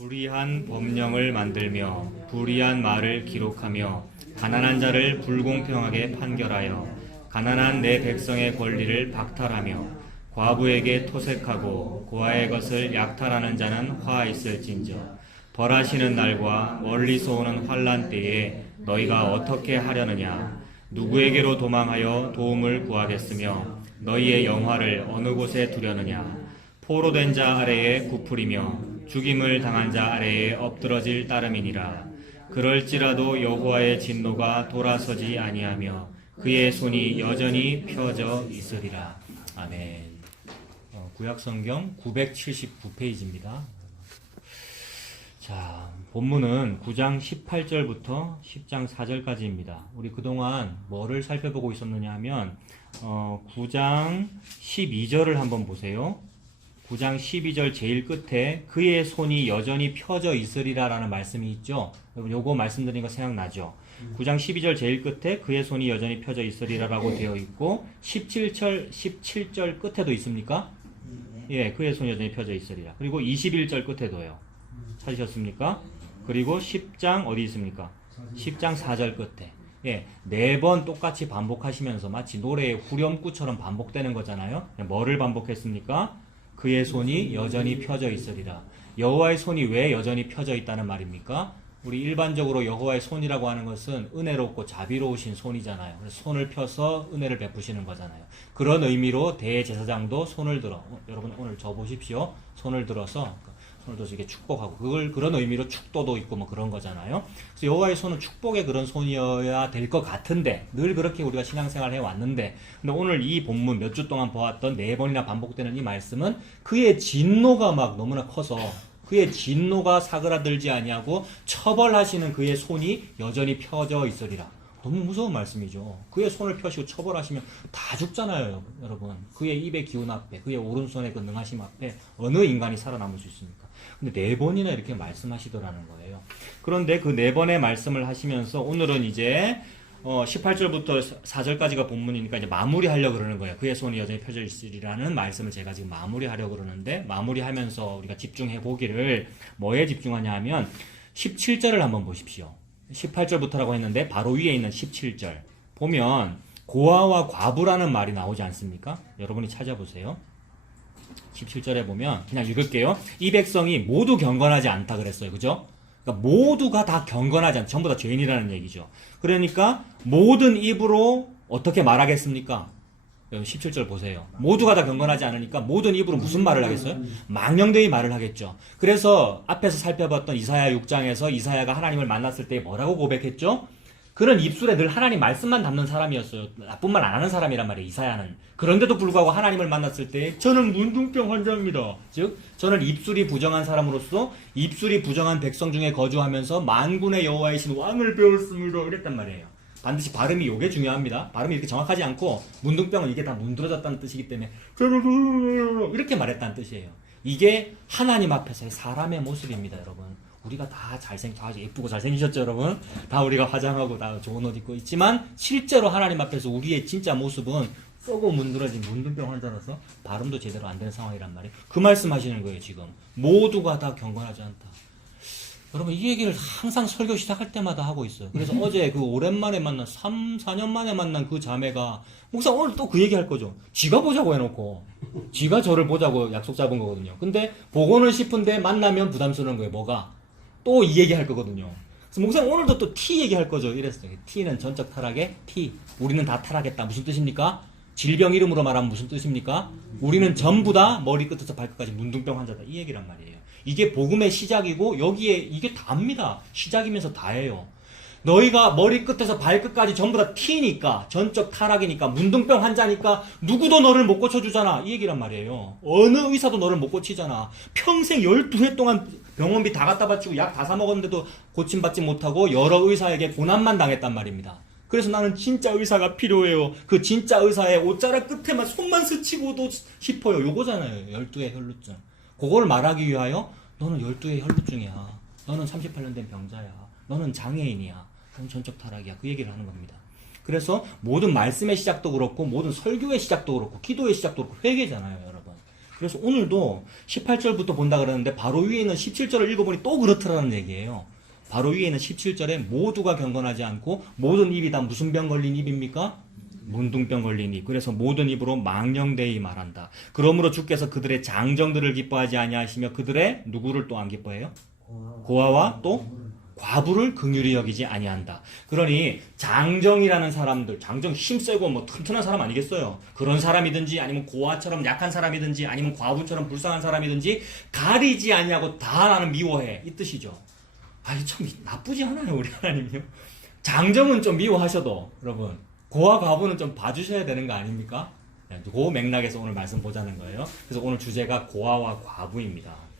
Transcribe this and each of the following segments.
불의한 법령을 만들며 불의한 말을 기록하며 가난한 자를 불공평하게 판결하여 가난한 내 백성의 권리를 박탈하며 과부에게 토색하고 고아의 것을 약탈하는 자는 화 있을진저 벌하시는 날과 멀리서 오는 환난 때에 너희가 어떻게 하려느냐. 누구에게로 도망하여 도움을 구하겠으며 너희의 영화를 어느 곳에 두려느냐. 포로된 자 아래에 굽으리며 죽임을 당한 자 아래에 엎드러질 따름이니라. 그럴지라도 여호와의 진노가 돌아서지 아니하며 그의 손이 여전히 펴져 있으리라. 아멘. 구약성경 979페이지입니다. 자, 본문은 9장 18절부터 10장 4절까지입니다. 우리 그동안 뭐를 살펴보고 있었느냐 하면 9장 12절을 한번 보세요. 9장 12절 제일 끝에 그의 손이 여전히 펴져 있으리라 라는 말씀이 있죠. 여러분 요거 말씀드린 거 생각나죠? 9장 12절 제일 끝에 그의 손이 여전히 펴져 있으리라 라고 되어 있고 17절 끝에도 있습니까? 예, 그의 손이 여전히 펴져 있으리라. 그리고 21절 끝에도요. 찾으셨습니까? 그리고 10장 어디 있습니까? 10장 4절 끝에. 예, 4번 똑같이 반복하시면서 마치 노래의 후렴구처럼 반복되는 거잖아요. 뭐를 반복했습니까? 그의 손이 여전히 펴져 있으리라. 여호와의 손이 왜 여전히 펴져 있다는 말입니까? 우리 일반적으로 여호와의 손이라고 하는 것은 은혜롭고 자비로우신 손이잖아요. 그래서 손을 펴서 은혜를 베푸시는 거잖아요. 그런 의미로 대제사장도 손을 들어, 여러분 오늘 저 보십시오. 손을 들어서 이렇게 축복하고 그런 의미로 축도도 있고 뭐 그런 거잖아요. 그래서 여호와의 손은 축복의 그런 손이어야 될 것 같은데 늘 그렇게 우리가 신앙생활을 해왔는데 근데 오늘 이 본문 몇 주 동안 보았던 4번이나 반복되는 이 말씀은 그의 진노가 막 너무나 커서 그의 진노가 사그라들지 아니하고 처벌하시는 그의 손이 여전히 펴져 있으리라. 너무 무서운 말씀이죠. 그의 손을 펴시고 처벌하시면 다 죽잖아요, 여러분. 그의 입의 기운 앞에, 그의 오른손의 그 능하심 앞에 어느 인간이 살아남을 수 있습니까? 근데 4번이나 이렇게 말씀하시더라는 거예요. 그런데 그 4번의 말씀을 하시면서 오늘은 이제 18절부터 4절까지가 본문이니까 이제 마무리하려고 그러는 거예요. 그의 손이 여전히 펴져 있으리라는 말씀을 제가 지금 마무리하려고 그러는데 마무리하면서 우리가 집중해 보기를 뭐에 집중하냐 하면 17절을 한번 보십시오. 18절부터라고 했는데 바로 위에 있는 17절 보면 고아와 과부라는 말이 나오지 않습니까? 여러분이 찾아보세요. 17절에 보면 그냥 읽을게요. 이 백성이 모두 경건하지 않다 그랬어요. 그죠? 그러니까 모두가 다 경건하지 않다. 전부 다 죄인이라는 얘기죠. 그러니까 모든 입으로 어떻게 말하겠습니까? 17절 보세요. 모두가 다 경건하지 않으니까 모든 입으로 무슨 말을 하겠어요? 망령되이 말을 하겠죠. 그래서 앞에서 살펴봤던 이사야 6장에서 이사야가 하나님을 만났을 때 뭐라고 고백했죠? 그런 입술에 늘 하나님 말씀만 담는 사람이었어요. 나쁜 말 안 하는 사람이란 말이에요, 이사야는. 그런데도 불구하고 하나님을 만났을 때 저는 문둥병 환자입니다. 즉 저는 입술이 부정한 사람으로서 입술이 부정한 백성 중에 거주하면서 만군의 여호와이신 왕을 배웠습니다. 이랬단 말이에요. 반드시 발음이 요게 중요합니다. 발음이 이렇게 정확하지 않고 문둥병은 이게 다 문드러졌다는 뜻이기 때문에 이렇게 말했다는 뜻이에요. 이게 하나님 앞에서의 사람의 모습입니다, 여러분. 우리가 다 예쁘고 잘생기셨죠, 여러분? 다 우리가 화장하고 다 좋은 옷 입고 있지만 실제로 하나님 앞에서 우리의 진짜 모습은 썩고 문드러진 문둥병 환자라서 발음도 제대로 안 되는 상황이란 말이에요. 그 말씀 하시는 거예요, 지금. 모두가 다 경건하지 않다. 여러분 이 얘기를 항상 설교 시작할 때마다 하고 있어요. 그래서 어제 그 오랜만에 만난 4년 만에 만난 그 자매가 목사 오늘 또 그 얘기 할 거죠. 지가 보자고 해놓고 지가 저를 보자고 약속 잡은 거거든요. 근데 보고는 싶은데 만나면 부담스러운 거예요. 뭐가? 또 이 얘기 할 거거든요. 그래서 목사 오늘도 또 T 얘기 할 거죠. 이랬어요. T는 전적 타락의 T. 우리는 다 타락했다. 무슨 뜻입니까? 질병 이름으로 말하면 무슨 뜻입니까? 우리는 전부 다 머리끝에서 발끝까지 문둥병 환자다. 이 얘기란 말이에요. 이게 복음의 시작이고 여기에 이게 다입니다. 시작이면서 다예요. 너희가 머리끝에서 발끝까지 전부 다 T니까 전적 타락이니까 문둥병 환자니까 누구도 너를 못 고쳐주잖아. 이 얘기란 말이에요. 어느 의사도 너를 못 고치잖아. 평생 12해 동안 병원비 다 갖다 바치고 약 다 사 먹었는데도 고침받지 못하고 여러 의사에게 고난만 당했단 말입니다. 그래서 나는 진짜 의사가 필요해요. 그 진짜 의사의 옷자락 끝에만 손만 스치고도 싶어요. 요거잖아요. 12의 혈루증. 그걸 말하기 위하여 너는 12의 혈루증이야. 너는 38년 된 병자야. 너는 장애인이야. 너는 전적 타락이야. 그 얘기를 하는 겁니다. 그래서 모든 말씀의 시작도 그렇고 모든 설교의 시작도 그렇고 기도의 시작도 그렇고 회개잖아요, 여러분. 그래서 오늘도 18절부터 본다 그러는데 바로 위에 있는 17절을 읽어보니 또 그렇더라는 얘기예요. 바로 위에 있는 17절에 모두가 경건하지 않고 모든 입이 다 무슨 병 걸린 입입니까? 문둥병 걸린 입. 그래서 모든 입으로 망령되이 말한다. 그러므로 주께서 그들의 장정들을 기뻐하지 아니하시며 그들의 누구를 또 안 기뻐해요? 고아와 또 과부를 긍휼히 여기지 아니한다. 그러니 장정이라는 사람들, 장정 힘세고 뭐 튼튼한 사람 아니겠어요? 그런 사람이든지 아니면 고아처럼 약한 사람이든지 아니면 과부처럼 불쌍한 사람이든지 가리지 아니하고 다 나는 미워해. 이 뜻이죠. 아니 참 나쁘지 않아요 우리 하나님이요. 장정은 좀 미워하셔도 여러분 고아 과부는 좀 봐주셔야 되는 거 아닙니까? 그 맥락에서 오늘 말씀 보자는 거예요. 그래서 오늘 주제가 고아와 과부입니다.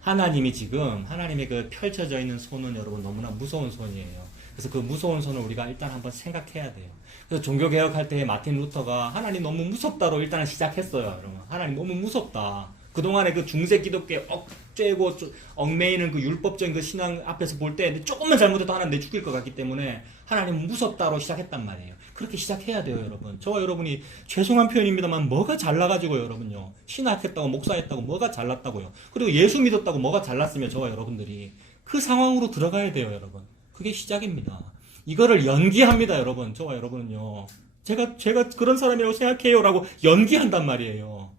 하나님이 지금 하나님의 그 펼쳐져 있는 손은 여러분 너무나 무서운 손이에요. 그래서 그 무서운 손을 우리가 일단 한번 생각해야 돼요. 그래서 종교개혁할 때 마틴 루터가 하나님 너무 무섭다로 일단은 시작했어요. 여러분 하나님 너무 무섭다. 그동안에 그 중세 기독교에 억제고 얽매이는 그 율법적인 그 신앙 앞에서 볼 때 조금만 잘못해도 하나님 내 죽일 것 같기 때문에 하나님은 무섭다로 시작했단 말이에요. 그렇게 시작해야 돼요, 여러분. 저와 여러분이 죄송한 표현입니다만 뭐가 잘나가지고 여러분요. 신학했다고 목사했다고 뭐가 잘났다고요. 그리고 예수 믿었다고 뭐가 잘났으면 저와 여러분들이 그 상황으로 들어가야 돼요, 여러분. 그게 시작입니다. 이거를 연기합니다, 여러분. 저와 여러분은요. 제가 그런 사람이라고 생각해요라고 연기한단 말이에요.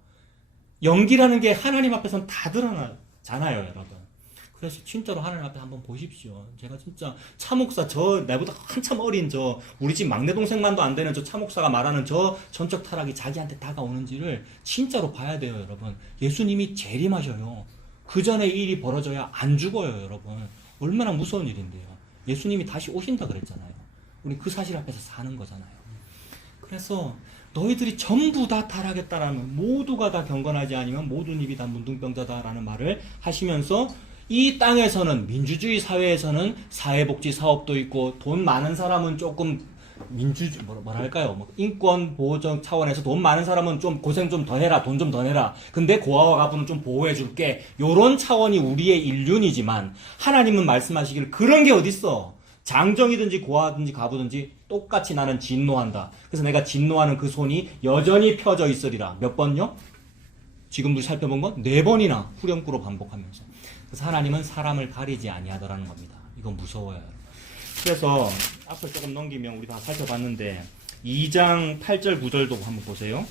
연기라는 게 하나님 앞에서는 다 드러나잖아요, 여러분. 그래서 진짜로 하나님 앞에 한번 보십시오. 제가 진짜 차목사, 나보다 한참 어린 우리 집 막내 동생만도 안 되는 차목사가 말하는 전적 타락이 자기한테 다가오는지를 진짜로 봐야 돼요, 여러분. 예수님이 재림하셔요. 그 전에 이 일이 벌어져야 안 죽어요, 여러분. 얼마나 무서운 일인데요. 예수님이 다시 오신다 그랬잖아요. 우리 그 사실 앞에서 사는 거잖아요. 그래서 너희들이 전부 다 타락했다라는, 모두가 다 경건하지 아니면 모든 입이 다 문둥병자다라는 말을 하시면서 이 땅에서는, 민주주의 사회에서는 사회복지 사업도 있고 돈 많은 사람은 조금 뭐랄까요, 인권 보호적 차원에서 돈 많은 사람은 좀 고생 좀 더 해라, 돈 좀 더 내라. 근데 고아와 과부는 좀 보호해 줄게. 요런 차원이 우리의 인륜이지만 하나님은 말씀하시기를 그런 게 어딨어. 장정이든지 고아든지 과부든지 똑같이 나는 진노한다. 그래서 내가 진노하는 그 손이 여전히 펴져 있으리라. 몇 번요? 지금도 살펴본 건 4번이나 후렴구로 반복하면서. 그래서 하나님은 사람을 가리지 아니하더라는 겁니다. 이건 무서워요. 그래서 앞을 조금 넘기면 우리 다 살펴봤는데 2장 8절 9절도 한번 보세요.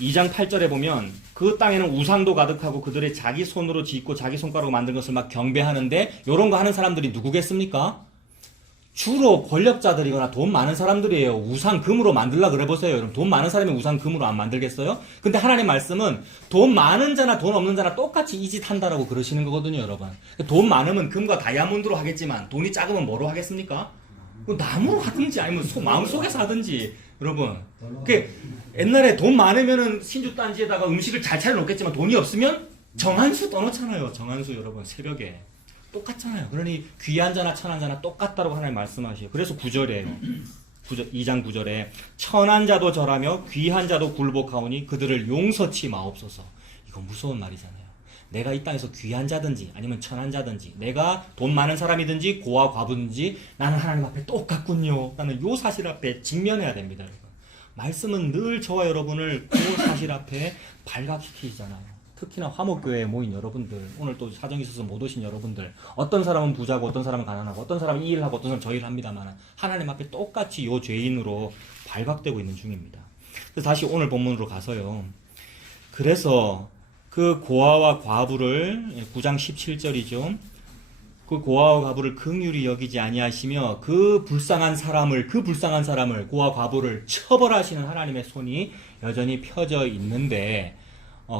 2장 8절에 보면 그 땅에는 우상도 가득하고 그들의 자기 손으로 짓고 자기 손가락으로 만든 것을 막 경배하는데 이런 거 하는 사람들이 누구겠습니까? 주로 권력자들이거나 돈 많은 사람들이에요. 우상 금으로 만들라 그래 보세요. 여러분 돈 많은 사람이 우상 금으로 안 만들겠어요? 근데 하나님 말씀은 돈 많은 자나 돈 없는 자나 똑같이 이 짓 한다라고 그러시는 거거든요, 여러분. 돈 많으면 금과 다이아몬드로 하겠지만 돈이 작으면 뭐로 하겠습니까? 나무로 하든지 아니면 마음속에서 하든지. 여러분 옛날에 돈 많으면은 신주단지에다가 음식을 잘 차려놓겠지만 돈이 없으면 정한수 떠놓잖아요. 정한수 여러분 새벽에 똑같잖아요. 그러니 귀한 자나 천한 자나 똑같다라고 하나님 말씀하시요. 그래서 9절에 2장 9절에 천한 자도 절하며 귀한 자도 굴복하오니 그들을 용서치 마옵소서. 이거 무서운 말이잖아요. 내가 이 땅에서 귀한 자든지 아니면 천한 자든지 내가 돈 많은 사람이든지 고아 과부든지 나는 하나님 앞에 똑같군요. 나는 요 사실 앞에 직면해야 됩니다. 여러분. 말씀은 늘 저와 여러분을 그 사실 앞에 발각시키잖아요. 특히나 화목교회에 모인 여러분들, 오늘 또 사정이 있어서 못 오신 여러분들, 어떤 사람은 부자고 어떤 사람은 가난하고 어떤 사람은 이 일을 하고 어떤 사람은 저 일을 합니다만 하나님 앞에 똑같이 요 죄인으로 발각되고 있는 중입니다. 그래서 다시 오늘 본문으로 가서요. 그래서 그 고아와 과부를 9장 17절이죠. 그 고아와 과부를 긍휼히 여기지 아니하시며 그 불쌍한 사람을 고아 과부를 처벌하시는 하나님의 손이 여전히 펴져 있는데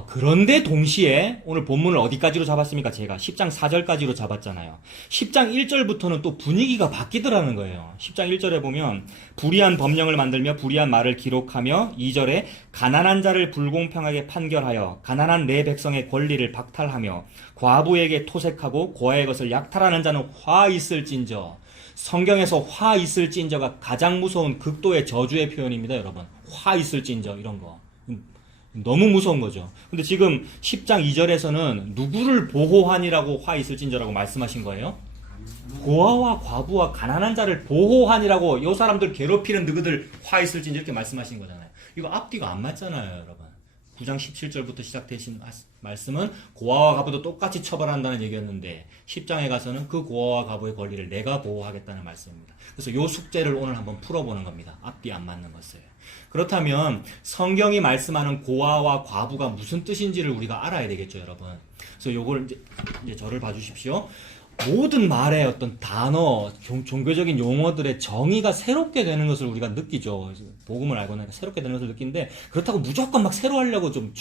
그런데 동시에 오늘 본문을 어디까지로 잡았습니까? 제가 10장 4절까지로 잡았잖아요. 10장 1절부터는 또 분위기가 바뀌더라는 거예요. 10장 1절에 보면 불의한 법령을 만들며 불의한 말을 기록하며 2절에 가난한 자를 불공평하게 판결하여 가난한 내 백성의 권리를 박탈하며 과부에게 토색하고 고아의 것을 약탈하는 자는 화 있을진저. 성경에서 화 있을진저가 가장 무서운 극도의 저주의 표현입니다, 여러분. 화 있을진저 이런 거. 너무 무서운 거죠. 근데 지금 10장 2절에서는 누구를 보호하니라고 화 있을진저라고 말씀하신 거예요? 고아와 과부와 가난한 자를 보호하니라고 요 사람들 괴롭히는 너희들 화 있을진저 이렇게 말씀하신 거잖아요. 이거 앞뒤가 안 맞잖아요, 여러분. 9장 17절부터 시작되신 말씀은 고아와 과부도 똑같이 처벌한다는 얘기였는데 10장에 가서는 그 고아와 과부의 권리를 내가 보호하겠다는 말씀입니다. 그래서 요 숙제를 오늘 한번 풀어보는 겁니다. 앞뒤 안 맞는 것을. 그렇다면 성경이 말씀하는 고아와 과부가 무슨 뜻인지를 우리가 알아야 되겠죠, 여러분. 그래서 요걸 이제 저를 봐주십시오. 모든 말의 어떤 단어, 종교적인 용어들의 정의가 새롭게 되는 것을 우리가 느끼죠. 복음을 알고 나니까 새롭게 되는 것을 느끼는데, 그렇다고 무조건 막 새로 하려고 좀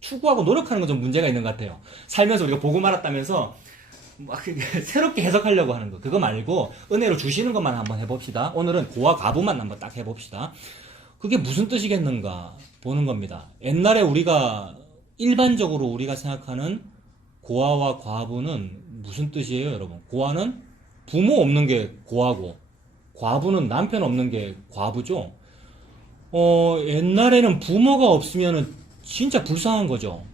추구하고 노력하는 건 좀 문제가 있는 것 같아요. 살면서 우리가 복음 알았다면서 막 새롭게 해석하려고 하는 거. 그거 말고 은혜로 주시는 것만 한번 해봅시다. 오늘은 고아 과부만 한번 딱 해봅시다. 그게 무슨 뜻이겠는가 보는 겁니다. 옛날에 일반적으로 우리가 생각하는 고아와 과부는 무슨 뜻이에요, 여러분? 고아는 부모 없는 게 고아고, 과부는 남편 없는 게 과부죠. 옛날에는 부모가 없으면은 진짜 불쌍한 거죠.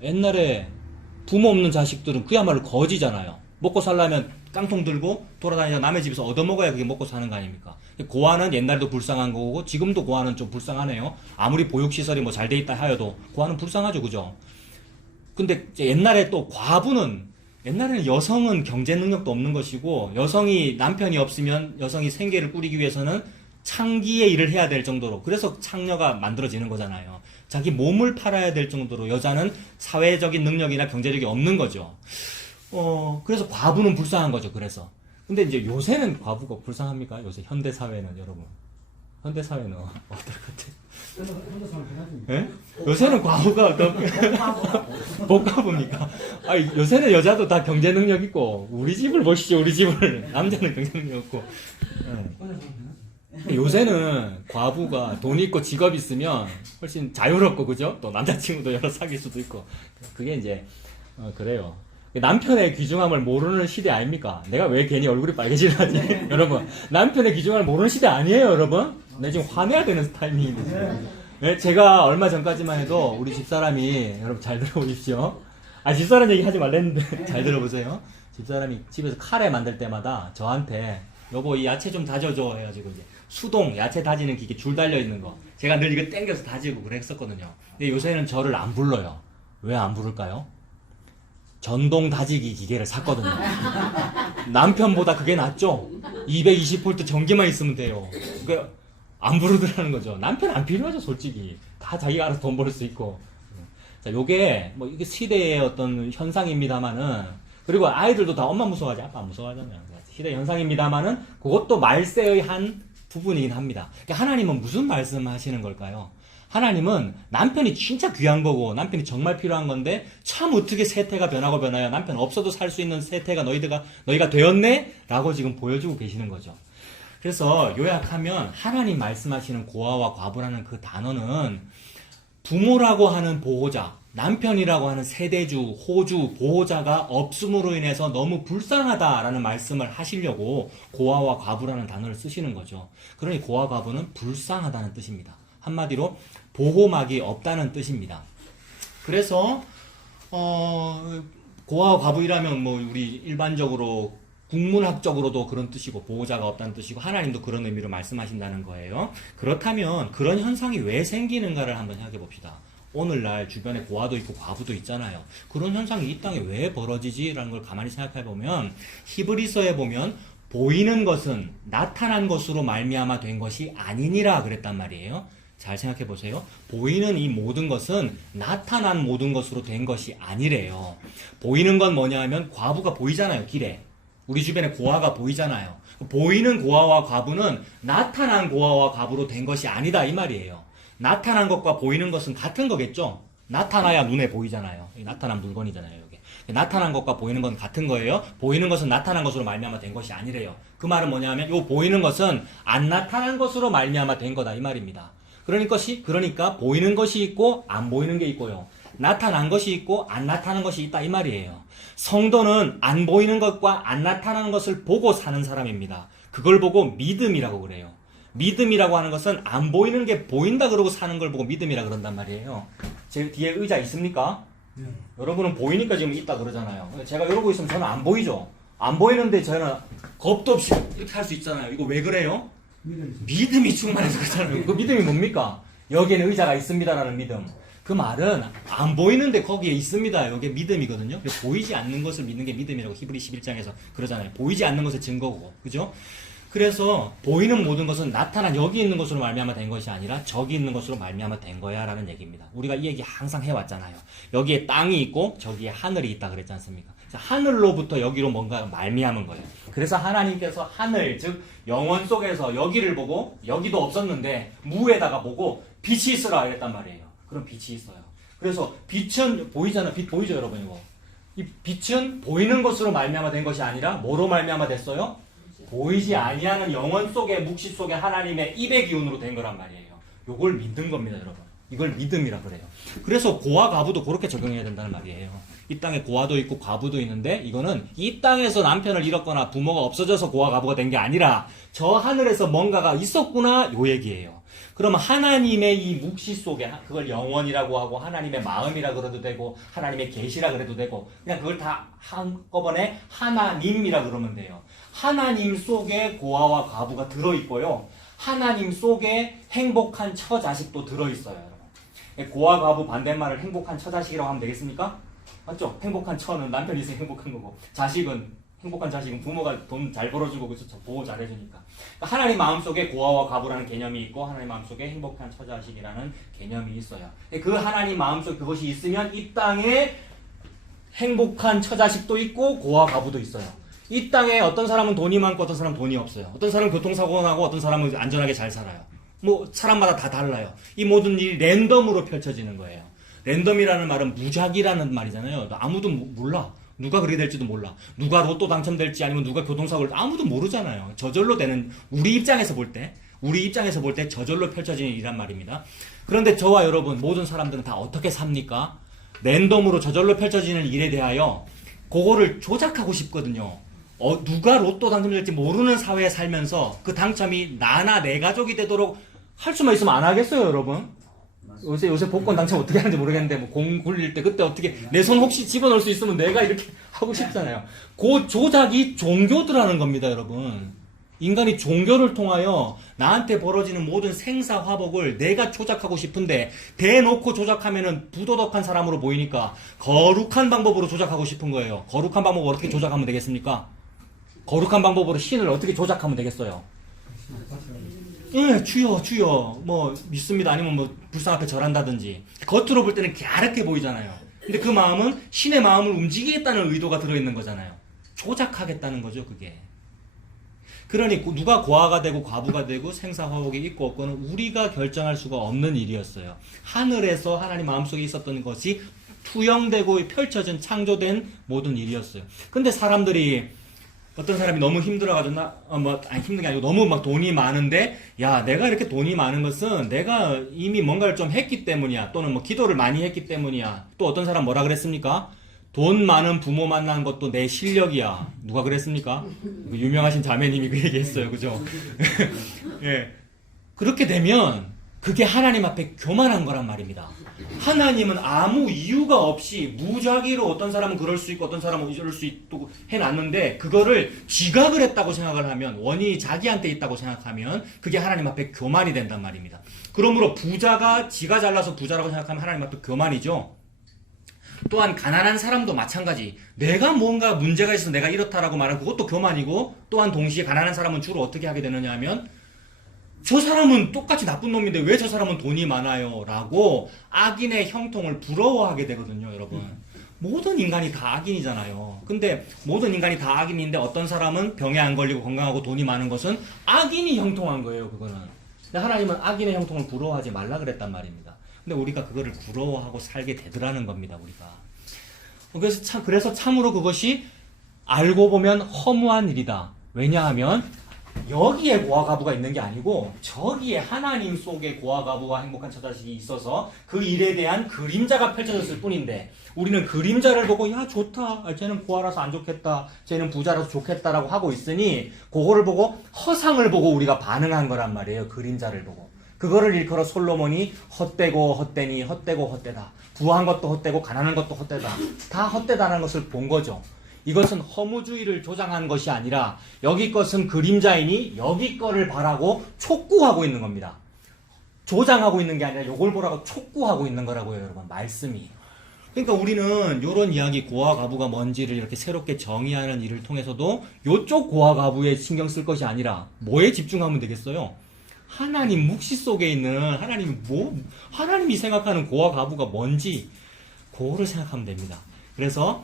옛날에 부모 없는 자식들은 그야말로 거지잖아요. 먹고 살려면 깡통 들고 돌아다니다 남의 집에서 얻어먹어야 그게 먹고 사는 거 아닙니까? 고아는 옛날에도 불쌍한 거고, 지금도 고아는 좀 불쌍하네요. 아무리 보육시설이 뭐 잘 돼 있다 하여도 고아는 불쌍하죠, 그죠? 근데 옛날에 또 과부는, 옛날에는 여성은 경제 능력도 없는 것이고, 여성이 남편이 없으면 여성이 생계를 꾸리기 위해서는 창기의 일을 해야 될 정도로, 그래서 창녀가 만들어지는 거잖아요. 자기 몸을 팔아야 될 정도로 여자는 사회적인 능력이나 경제력이 없는 거죠. 그래서 과부는 불쌍한 거죠, 그래서. 근데 이제 요새는 과부가 불쌍합니까? 요새 현대사회는, 여러분. 현대사회는 어떨 것 같아요? 예? 요새는 과부가 복과부입니까? 요새는 여자도 다 경제 능력 있고, 우리 집을 보시죠, 우리 집을. 남자는 경제 능력 없고. 예. 요새는 과부가 돈 있고 직업 있으면 훨씬 자유롭고, 그죠? 또 남자친구도 여러 사귈 수도 있고. 그게 이제, 그래요. 남편의 귀중함을 모르는 시대 아닙니까? 내가 왜 괜히 얼굴이 빨개지려지? 여러분, 남편의 귀중함을 모르는 시대 아니에요, 여러분? 내 지금 화내야 되는 타이밍인데. 네, 제가 얼마 전까지만 해도 우리 집사람이, 여러분 잘 들어보십시오. 집사람 얘기 하지 말랬는데 잘 들어보세요. 집사람이 집에서 카레 만들 때마다 저한테 여보 이 야채 좀 다져줘 해가지고 이제 수동 야채 다지는 기계 줄 달려 있는 거 제가 늘 이거 땡겨서 다지고 그랬었거든요. 근데 요새는 저를 안 불러요. 왜 안 부를까요? 전동 다지기 기계를 샀거든요. 남편보다 그게 낫죠? 220V 전기만 있으면 돼요. 그러니까 안 부르더라는 거죠. 남편 안 필요하죠, 솔직히. 다 자기가 알아서 돈 벌 수 있고. 자, 요게, 이게 시대의 어떤 현상입니다만은, 그리고 아이들도 다 엄마 무서워하지, 아빠 안 무서워하잖아요. 시대 현상입니다만은, 그것도 말세의 한 부분이긴 합니다. 그러니까 하나님은 무슨 말씀 하시는 걸까요? 하나님은 남편이 진짜 귀한 거고, 남편이 정말 필요한 건데, 참 어떻게 세태가 변하고 변하여 남편 없어도 살 수 있는 세태가 너희가 되었네? 라고 지금 보여주고 계시는 거죠. 그래서 요약하면 하나님 말씀하시는 고아와 과부라는 그 단어는 부모라고 하는 보호자, 남편이라고 하는 세대주, 호주, 보호자가 없음으로 인해서 너무 불쌍하다라는 말씀을 하시려고 고아와 과부라는 단어를 쓰시는 거죠. 그러니 고아 과부는 불쌍하다는 뜻입니다. 한마디로 보호막이 없다는 뜻입니다. 그래서 고아와 과부이라면 우리 일반적으로 국문학적으로도 그런 뜻이고 보호자가 없다는 뜻이고 하나님도 그런 의미로 말씀하신다는 거예요. 그렇다면 그런 현상이 왜 생기는가를 한번 생각해 봅시다. 오늘날 주변에 고아도 있고 과부도 있잖아요. 그런 현상이 이 땅에 왜 벌어지지라는 걸 가만히 생각해 보면 히브리서에 보면 보이는 것은 나타난 것으로 말미암아 된 것이 아니니라 그랬단 말이에요. 잘 생각해 보세요. 보이는 이 모든 것은 나타난 모든 것으로 된 것이 아니래요. 보이는 건 뭐냐 하면 과부가 보이잖아요, 길에. 우리 주변에 고아가 보이잖아요. 보이는 고아와 과부는 나타난 고아와 과부로 된 것이 아니다 이 말이에요. 나타난 것과 보이는 것은 같은 거겠죠? 나타나야 눈에 보이잖아요. 나타난 물건이잖아요. 여기. 나타난 것과 보이는 건 같은 거예요. 보이는 것은 나타난 것으로 말미암아 된 것이 아니래요. 그 말은 뭐냐면 요 보이는 것은 안 나타난 것으로 말미암아 된 거다 이 말입니다. 그러니까 보이는 것이 있고 안 보이는 게 있고요. 나타난 것이 있고 안 나타난 것이 있다 이 말이에요. 성도는 안 보이는 것과 안 나타나는 것을 보고 사는 사람입니다. 그걸 보고 믿음이라고 그래요. 믿음이라고 하는 것은 안 보이는 게 보인다 그러고 사는 걸 보고 믿음이라 그런단 말이에요. 제 뒤에 의자 있습니까? 여러분은 보이니까 지금 있다 그러잖아요. 제가 이러고 있으면 저는 안 보이죠. 안 보이는데 저는 겁도 없이 이렇게 할 수 있잖아요. 이거 왜 그래요? 믿음이 충만해서 그렇잖아요. 그 믿음이 뭡니까? 여기에는 의자가 있습니다라는 믿음. 그 말은 안 보이는데 거기에 있습니다. 이게 믿음이거든요. 보이지 않는 것을 믿는 게 믿음이라고 히브리 11장에서 그러잖아요. 보이지 않는 것의 증거고, 그죠? 그래서 보이는 모든 것은 나타난 여기 있는 것으로 말미암아 된 것이 아니라 저기 있는 것으로 말미암아 된 거야라는 얘기입니다. 우리가 이 얘기 항상 해왔잖아요. 여기에 땅이 있고 저기에 하늘이 있다 그랬지 않습니까? 하늘로부터 여기로 뭔가 말미암은 거예요. 그래서 하나님께서 하늘, 즉 영원 속에서 여기를 보고 여기도 없었는데 무에다가 보고 빛이 있으라 이랬단 말이에요. 그럼 빛이 있어요. 그래서 빛은 보이잖아. 빛 보이죠, 여러분 이거. 이 빛은 보이는 것으로 말미암아 된 것이 아니라 뭐로 말미암아 됐어요? 보이지 아니하는 영원 속에 묵시 속에 하나님의 입의 기운으로 된 거란 말이에요. 요걸 믿는 겁니다, 여러분. 이걸 믿음이라 그래요. 그래서 고와 과부도 그렇게 적용해야 된다는 말이에요. 이 땅에 고아도 있고 과부도 있는데 이거는 이 땅에서 남편을 잃었거나 부모가 없어져서 고와 과부가 된 게 아니라 저 하늘에서 뭔가가 있었구나 요 얘기예요. 그러면 하나님의 이 묵시 속에 그걸 영원이라고 하고 하나님의 마음이라 그래도 되고 하나님의 계시라 그래도 되고 그냥 그걸 다 한꺼번에 하나님이라 그러면 돼요. 하나님 속에 고아와 과부가 들어있고요. 하나님 속에 행복한 처자식도 들어있어요. 여러분. 고아 과부 반대말을 행복한 처자식이라고 하면 되겠습니까? 맞죠? 행복한 처는 남편이 있으면 행복한 거고 행복한 자식은 부모가 돈 잘 벌어주고 그래서 보호 잘해주니까. 그러니까 하나님 마음속에 고아와 과부라는 개념이 있고 하나님 마음속에 행복한 처자식이라는 개념이 있어요. 그 하나님 마음속에 그것이 있으면 이 땅에 행복한 처자식도 있고 고아 과부도 있어요. 이 땅에 어떤 사람은 돈이 많고 어떤 사람은 돈이 없어요. 어떤 사람은 교통사고가 나고 어떤 사람은 안전하게 잘 살아요. 뭐 사람마다 다 달라요. 이 모든 일이 랜덤으로 펼쳐지는 거예요. 랜덤이라는 말은 무작위라는 말이잖아요. 아무도 몰라. 누가 그렇게 될지도 몰라. 누가 로또 당첨될지 아니면 누가 교통사고를 아무도 모르잖아요. 저절로 되는 우리 입장에서 볼 때 저절로 펼쳐지는 일이란 말입니다. 그런데 저와 여러분 모든 사람들은 다 어떻게 삽니까? 랜덤으로 저절로 펼쳐지는 일에 대하여 그거를 조작하고 싶거든요. 누가 로또 당첨될지 모르는 사회에 살면서 그 당첨이 나나 내 가족이 되도록 할 수만 있으면 안 하겠어요, 여러분? 요새 복권 당첨 어떻게 하는지 모르겠는데 뭐 공 굴릴 때 그때 어떻게 내 손 혹시 집어넣을 수 있으면 내가 이렇게 하고 싶잖아요. 그 조작이 종교들하는 겁니다, 여러분. 인간이 종교를 통하여 나한테 벌어지는 모든 생사화복을 내가 조작하고 싶은데 대놓고 조작하면은 부도덕한 사람으로 보이니까 거룩한 방법으로 조작하고 싶은 거예요. 거룩한 방법을 어떻게 조작하면 되겠습니까? 거룩한 방법으로 신을 어떻게 조작하면 되겠어요? 예, 주여, 뭐, 믿습니다. 아니면 뭐, 불상 앞에 절한다든지. 겉으로 볼 때는 갸륵해 보이잖아요. 근데 그 마음은 신의 마음을 움직이겠다는 의도가 들어있는 거잖아요. 조작하겠다는 거죠, 그게. 그러니, 누가 고아가 되고 과부가 되고 생사화복이 있고 없고는 우리가 결정할 수가 없는 일이었어요. 하늘에서 하나님 마음속에 있었던 것이 투영되고 펼쳐진 창조된 모든 일이었어요. 근데 사람들이 어떤 사람이 너무 힘들어가지고 힘든 게 아니고 너무 막 돈이 많은데 야 내가 이렇게 돈이 많은 것은 내가 이미 뭔가를 좀 했기 때문이야 또는 뭐 기도를 많이 했기 때문이야. 또 어떤 사람 뭐라 그랬습니까? 돈 많은 부모 만난 것도 내 실력이야. 누가 그랬습니까? 유명하신 자매님이 그 얘기했어요. 그죠? 예. 그렇게 되면 그게 하나님 앞에 교만한 거란 말입니다. 하나님은 아무 이유가 없이 무작위로 어떤 사람은 그럴 수 있고 어떤 사람은 이럴 수 있고 해놨는데 그거를 지가 그랬다고 생각을 하면 원인이 자기한테 있다고 생각하면 그게 하나님 앞에 교만이 된단 말입니다. 그러므로 부자가 지가 잘나서 부자라고 생각하면 하나님 앞에 교만이죠. 또한 가난한 사람도 마찬가지. 내가 뭔가 문제가 있어서 내가 이렇다라고 말하는 그것도 교만이고 또한 동시에 가난한 사람은 주로 어떻게 하게 되느냐 하면 저 사람은 똑같이 나쁜 놈인데 왜 저 사람은 돈이 많아요? 라고 악인의 형통을 부러워하게 되거든요, 여러분. 모든 인간이 다 악인이잖아요. 근데 모든 인간이 다 악인인데 어떤 사람은 병에 안 걸리고 건강하고 돈이 많은 것은 악인이 형통한 거예요, 그거는. 근데 하나님은 악인의 형통을 부러워하지 말라 그랬단 말입니다. 근데 우리가 그거를 부러워하고 살게 되더라는 겁니다, 우리가. 그래서 참으로 그것이 알고 보면 허무한 일이다. 왜냐하면 여기에 고아 과부가 있는 게 아니고 저기에 하나님 속에 고아 과부와 행복한 처자식이 있어서 그 일에 대한 그림자가 펼쳐졌을 뿐인데 우리는 그림자를 보고 야 좋다 쟤는 고아라서 안 좋겠다 쟤는 부자라서 좋겠다라고 하고 있으니 그거를 보고 허상을 보고 우리가 반응한 거란 말이에요. 그림자를 보고. 그거를 일컬어 솔로몬이 헛되고 헛되니 헛되고 헛되다. 부한 것도 헛되고 가난한 것도 헛되다. 다 헛되다는 것을 본 거죠. 이것은 허무주의를 조장한 것이 아니라 여기 것은 그림자이니 여기 거를 바라고 촉구하고 있는 겁니다. 조장하고 있는 게 아니라 요걸 보라고 촉구하고 있는 거라고요, 여러분. 말씀이. 그러니까 우리는 요런 이야기 고와 가부가 뭔지를 이렇게 새롭게 정의하는 일을 통해서도 요쪽 고와 가부에 신경 쓸 것이 아니라 뭐에 집중하면 되겠어요? 하나님 묵시 속에 있는 하나님이 생각하는 고와 가부가 뭔지 그거를 생각하면 됩니다. 그래서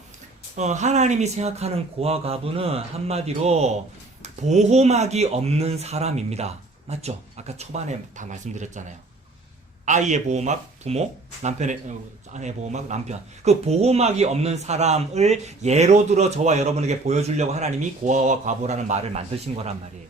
하나님이 생각하는 고와 가부는 한마디로 보호막이 없는 사람입니다. 맞죠? 아까 초반에 다 말씀드렸잖아요. 아이의 보호막 부모, 아내의 보호막 남편. 그 보호막이 없는 사람을 예로 들어 저와 여러분에게 보여주려고 하나님이 고아와 과부라는 말을 만드신 거란 말이에요.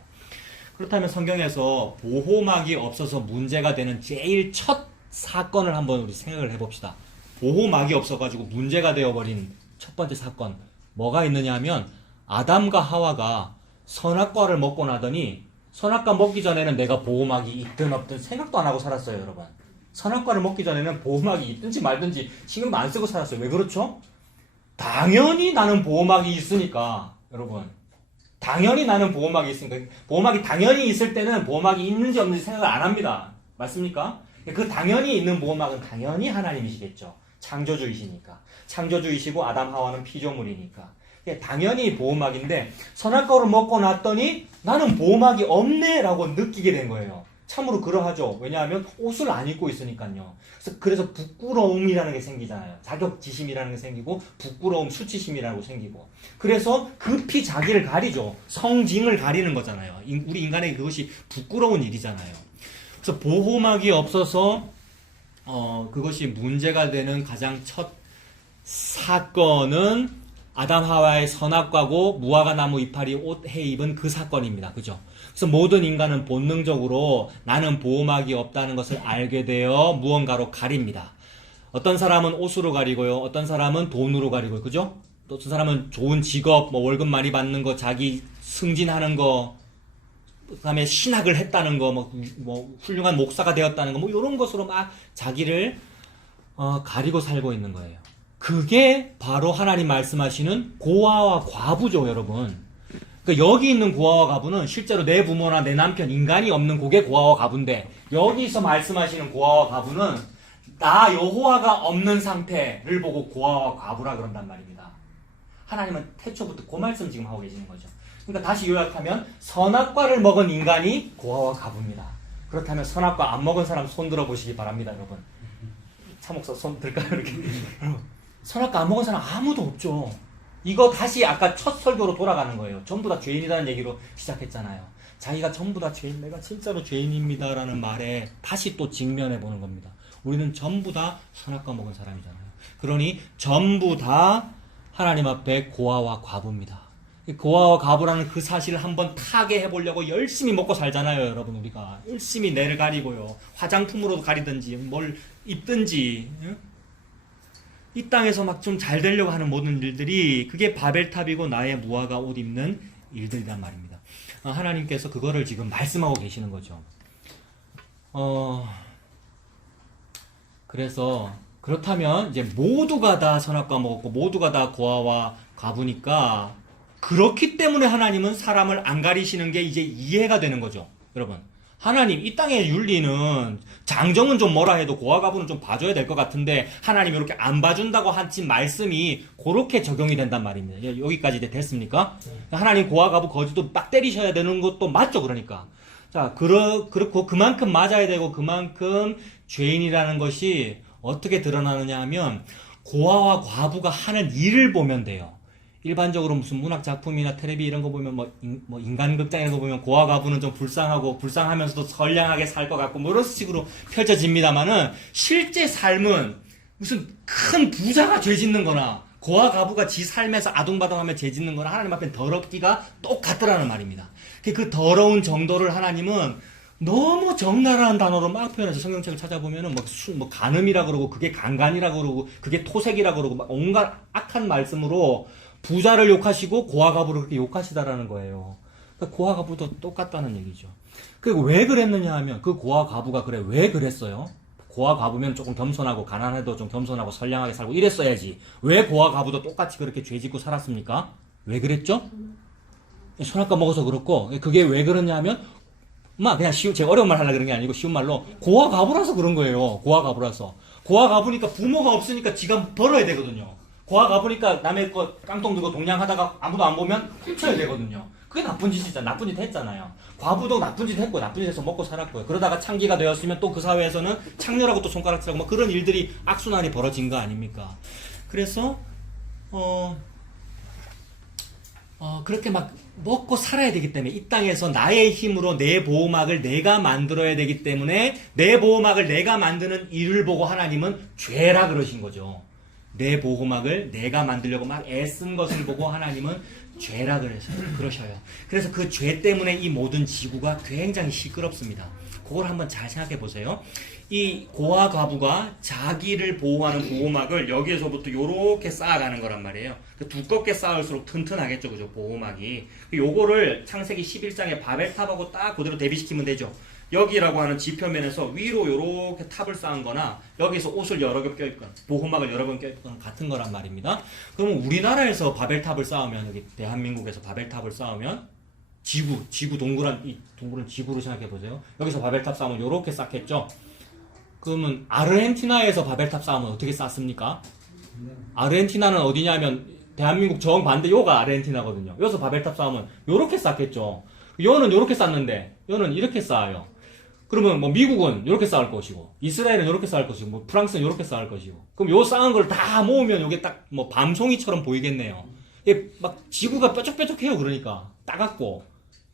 그렇다면 성경에서 보호막이 없어서 문제가 되는 제일 첫 사건을 한번 우리 생각을 해봅시다. 보호막이 없어가지고 문제가 되어버린 첫 번째 사건 뭐가 있느냐 하면 아담과 하와가 선악과를 먹고 나더니 선악과 먹기 전에는 내가 보호막이 있든 없든 생각도 안 하고 살았어요, 여러분. 선악과를 먹기 전에는 보호막이 있든지 말든지 신경도 안 쓰고 살았어요. 왜 그렇죠? 당연히 나는 보호막이 있으니까, 여러분. 당연히 나는 보호막이 있으니까. 보호막이 당연히 있을 때는 보호막이 있는지 없는지 생각을 안 합니다. 맞습니까? 그 당연히 있는 보호막은 당연히 하나님이시겠죠. 창조주이시니까. 창조주이시고 아담 하와는 피조물이니까. 당연히 보호막인데 선악과를 먹고 났더니 나는 보호막이 없네 라고 느끼게 된 거예요. 참으로 그러하죠. 왜냐하면 옷을 안 입고 있으니까요. 그래서 부끄러움이라는 게 생기잖아요. 자격지심이라는 게 생기고 부끄러움, 수치심이라는 게 생기고 그래서 급히 자기를 가리죠. 성징을 가리는 거잖아요. 우리 인간에게 그것이 부끄러운 일이잖아요. 그래서 보호막이 없어서 그것이 문제가 되는 가장 첫 사건은 아담 하와의 선악과고 무화과 나무 이파리 옷 해 입은 그 사건입니다. 그죠? 그래서 모든 인간은 본능적으로 나는 보호막이 없다는 것을 알게 되어 무언가로 가립니다. 어떤 사람은 옷으로 가리고요. 어떤 사람은 돈으로 가리고요. 그죠? 또 어떤 사람은 좋은 직업, 월급 많이 받는 거, 자기 승진하는 거, 그 다음에 신학을 했다는 거, 훌륭한 목사가 되었다는 거, 이런 것으로 막 자기를 가리고 살고 있는 거예요. 그게 바로 하나님 말씀하시는 고아와 과부죠, 여러분. 그러니까 여기 있는 고아와 과부는 실제로 내 부모나 내 남편, 인간이 없는 그게 고아와 과부인데 여기서 말씀하시는 고아와 과부는 나 여호와가 없는 상태를 보고 고아와 과부라 그런단 말입니다. 하나님은 태초부터 그 말씀 지금 하고 계시는 거죠. 그러니까 다시 요약하면 선악과를 먹은 인간이 고아와 과부입니다. 그렇다면 선악과 안 먹은 사람 손 들어 보시기 바랍니다, 여러분. 차목사 손 들까요, 이렇게? 선악과 안 먹은 사람 아무도 없죠. 이거 다시 아까 첫 설교로 돌아가는 거예요. 전부 다 죄인이라는 얘기로 시작했잖아요. 자기가 전부 다 죄인, 내가 진짜로 죄인입니다라는 말에 다시 또 직면해 보는 겁니다. 우리는 전부 다 선악과 먹은 사람이잖아요. 그러니 전부 다 하나님 앞에 고아와 과부입니다. 고아와 과부라는 그 사실을 한번 타게 해보려고 열심히 먹고 살잖아요, 여러분. 우리가 열심히 내를 가리고요. 화장품으로도 가리든지 뭘 입든지 이 땅에서 막 좀 잘 되려고 하는 모든 일들이 그게 바벨탑이고 나의 무화과 옷 입는 일들이란 말입니다. 하나님께서 그거를 지금 말씀하고 계시는 거죠. 그래서 그렇다면 이제 모두가 다 선악과 먹었고 모두가 다 고아와 과부니까 그렇기 때문에 하나님은 사람을 안 가리시는 게 이제 이해가 되는 거죠. 여러분, 하나님 이 땅의 윤리는 장정은 좀 뭐라 해도 고아 과부는 좀 봐줘야 될 것 같은데 하나님이 이렇게 안 봐준다고 하신 말씀이 그렇게 적용이 된단 말입니다. 여기까지 됐습니까? 하나님 고아 과부 거지도 딱 때리셔야 되는 것도 맞죠, 그러니까. 자, 그렇고 그만큼 맞아야 되고 그만큼 죄인이라는 것이 어떻게 드러나느냐 하면 고아와 과부가 하는 일을 보면 돼요. 일반적으로 무슨 문학 작품이나 텔레비 이런 거 보면 뭐 인간극장 이런 거 보면 고아 과부는 좀 불쌍하고 불쌍하면서도 선량하게 살 것 같고 뭐 이런 식으로 펼쳐집니다만은 실제 삶은 무슨 큰 부자가 죄 짓는 거나 고아 과부가 지 삶에서 아둥바둥하며 죄 짓는 거나 하나님 앞에 더럽기가 똑같더라는 말입니다. 그 더러운 정도를 하나님은 너무 적나라한 단어로 막 표현해서 성경책을 찾아보면은 뭐 간음이라 그러고 그게 강간이라 그러고 그게 토색이라 그러고 막 온갖 악한 말씀으로 부자를 욕하시고 고아 과부를 그렇게 욕하시다라는 거예요. 그러니까 고아 과부도 똑같다는 얘기죠. 그리고 왜 그랬느냐 하면 그 고아 과부가 그래 왜 그랬어요? 고아 과부면 조금 겸손하고 가난해도 좀 겸손하고 선량하게 살고 이랬어야지. 왜 고아 과부도 똑같이 그렇게 죄 짓고 살았습니까? 왜 그랬죠? 선악과 먹어서 그렇고 그게 왜 그러냐 하면 그냥 제가 어려운 말 하려고 그런 게 아니고 쉬운 말로 고아 가부라서 그런 거예요. 고아 가부라서. 고아 가부니까 부모가 없으니까 지가 벌어야 되거든요. 고아 가부니까 남의 거 깡통 들고 동냥하다가 아무도 안 보면 훔쳐야 되거든요. 그게 나쁜 짓이잖아. 나쁜 짓 했잖아요. 과부도 나쁜 짓 했고 나쁜 짓 해서 먹고 살았고요. 그러다가 창기가 되었으면 또 그 사회에서는 창녀라고 또 손가락질하고 뭐 그런 일들이 악순환이 벌어진 거 아닙니까? 그래서 그렇게 막 먹고 살아야 되기 때문에 이 땅에서 나의 힘으로 내 보호막을 내가 만들어야 되기 때문에 내 보호막을 내가 만드는 일을 보고 하나님은 죄라 그러신 거죠. 내 보호막을 내가 만들려고 막 애쓴 것을 보고 하나님은 죄라 그러셔요. 그래서 그 죄 때문에 이 모든 지구가 굉장히 시끄럽습니다. 그걸 한번 잘 생각해 보세요. 이 고아 과부가 자기를 보호하는 보호막을 여기에서부터 요렇게 쌓아가는 거란 말이에요. 두껍게 쌓을수록 튼튼하겠죠, 그죠? 보호막이. 요거를 창세기 11장의 바벨탑하고 딱 그대로 대비시키면 되죠. 여기라고 하는 지표면에서 위로 요렇게 탑을 쌓은 거나 여기서 옷을 여러 개 껴입거나 보호막을 여러 번 껴입거나 같은 거란 말입니다. 그러면 우리나라에서 바벨탑을 쌓으면, 여기 대한민국에서 바벨탑을 쌓으면 지구 동그란 지구로 생각해 보세요. 여기서 바벨탑 쌓으면 요렇게 쌓겠죠. 그러면 아르헨티나에서 바벨탑 쌓으면 어떻게 쌓습니까? 아르헨티나는 어디냐면 대한민국 정반대 요가 아르헨티나거든요. 여기서 바벨탑 쌓으면 요렇게 쌓겠죠. 요는 요렇게 쌓는데 요는 이렇게 쌓아요. 그러면 뭐 미국은 요렇게 쌓을 것이고 이스라엘은 요렇게 쌓을 것이고 뭐 프랑스는 요렇게 쌓을 것이고 그럼 요 쌓은 걸 다 모으면 요게 딱 뭐 밤송이처럼 보이겠네요. 이게 막 지구가 뾰족뾰족해요. 그러니까 따갑고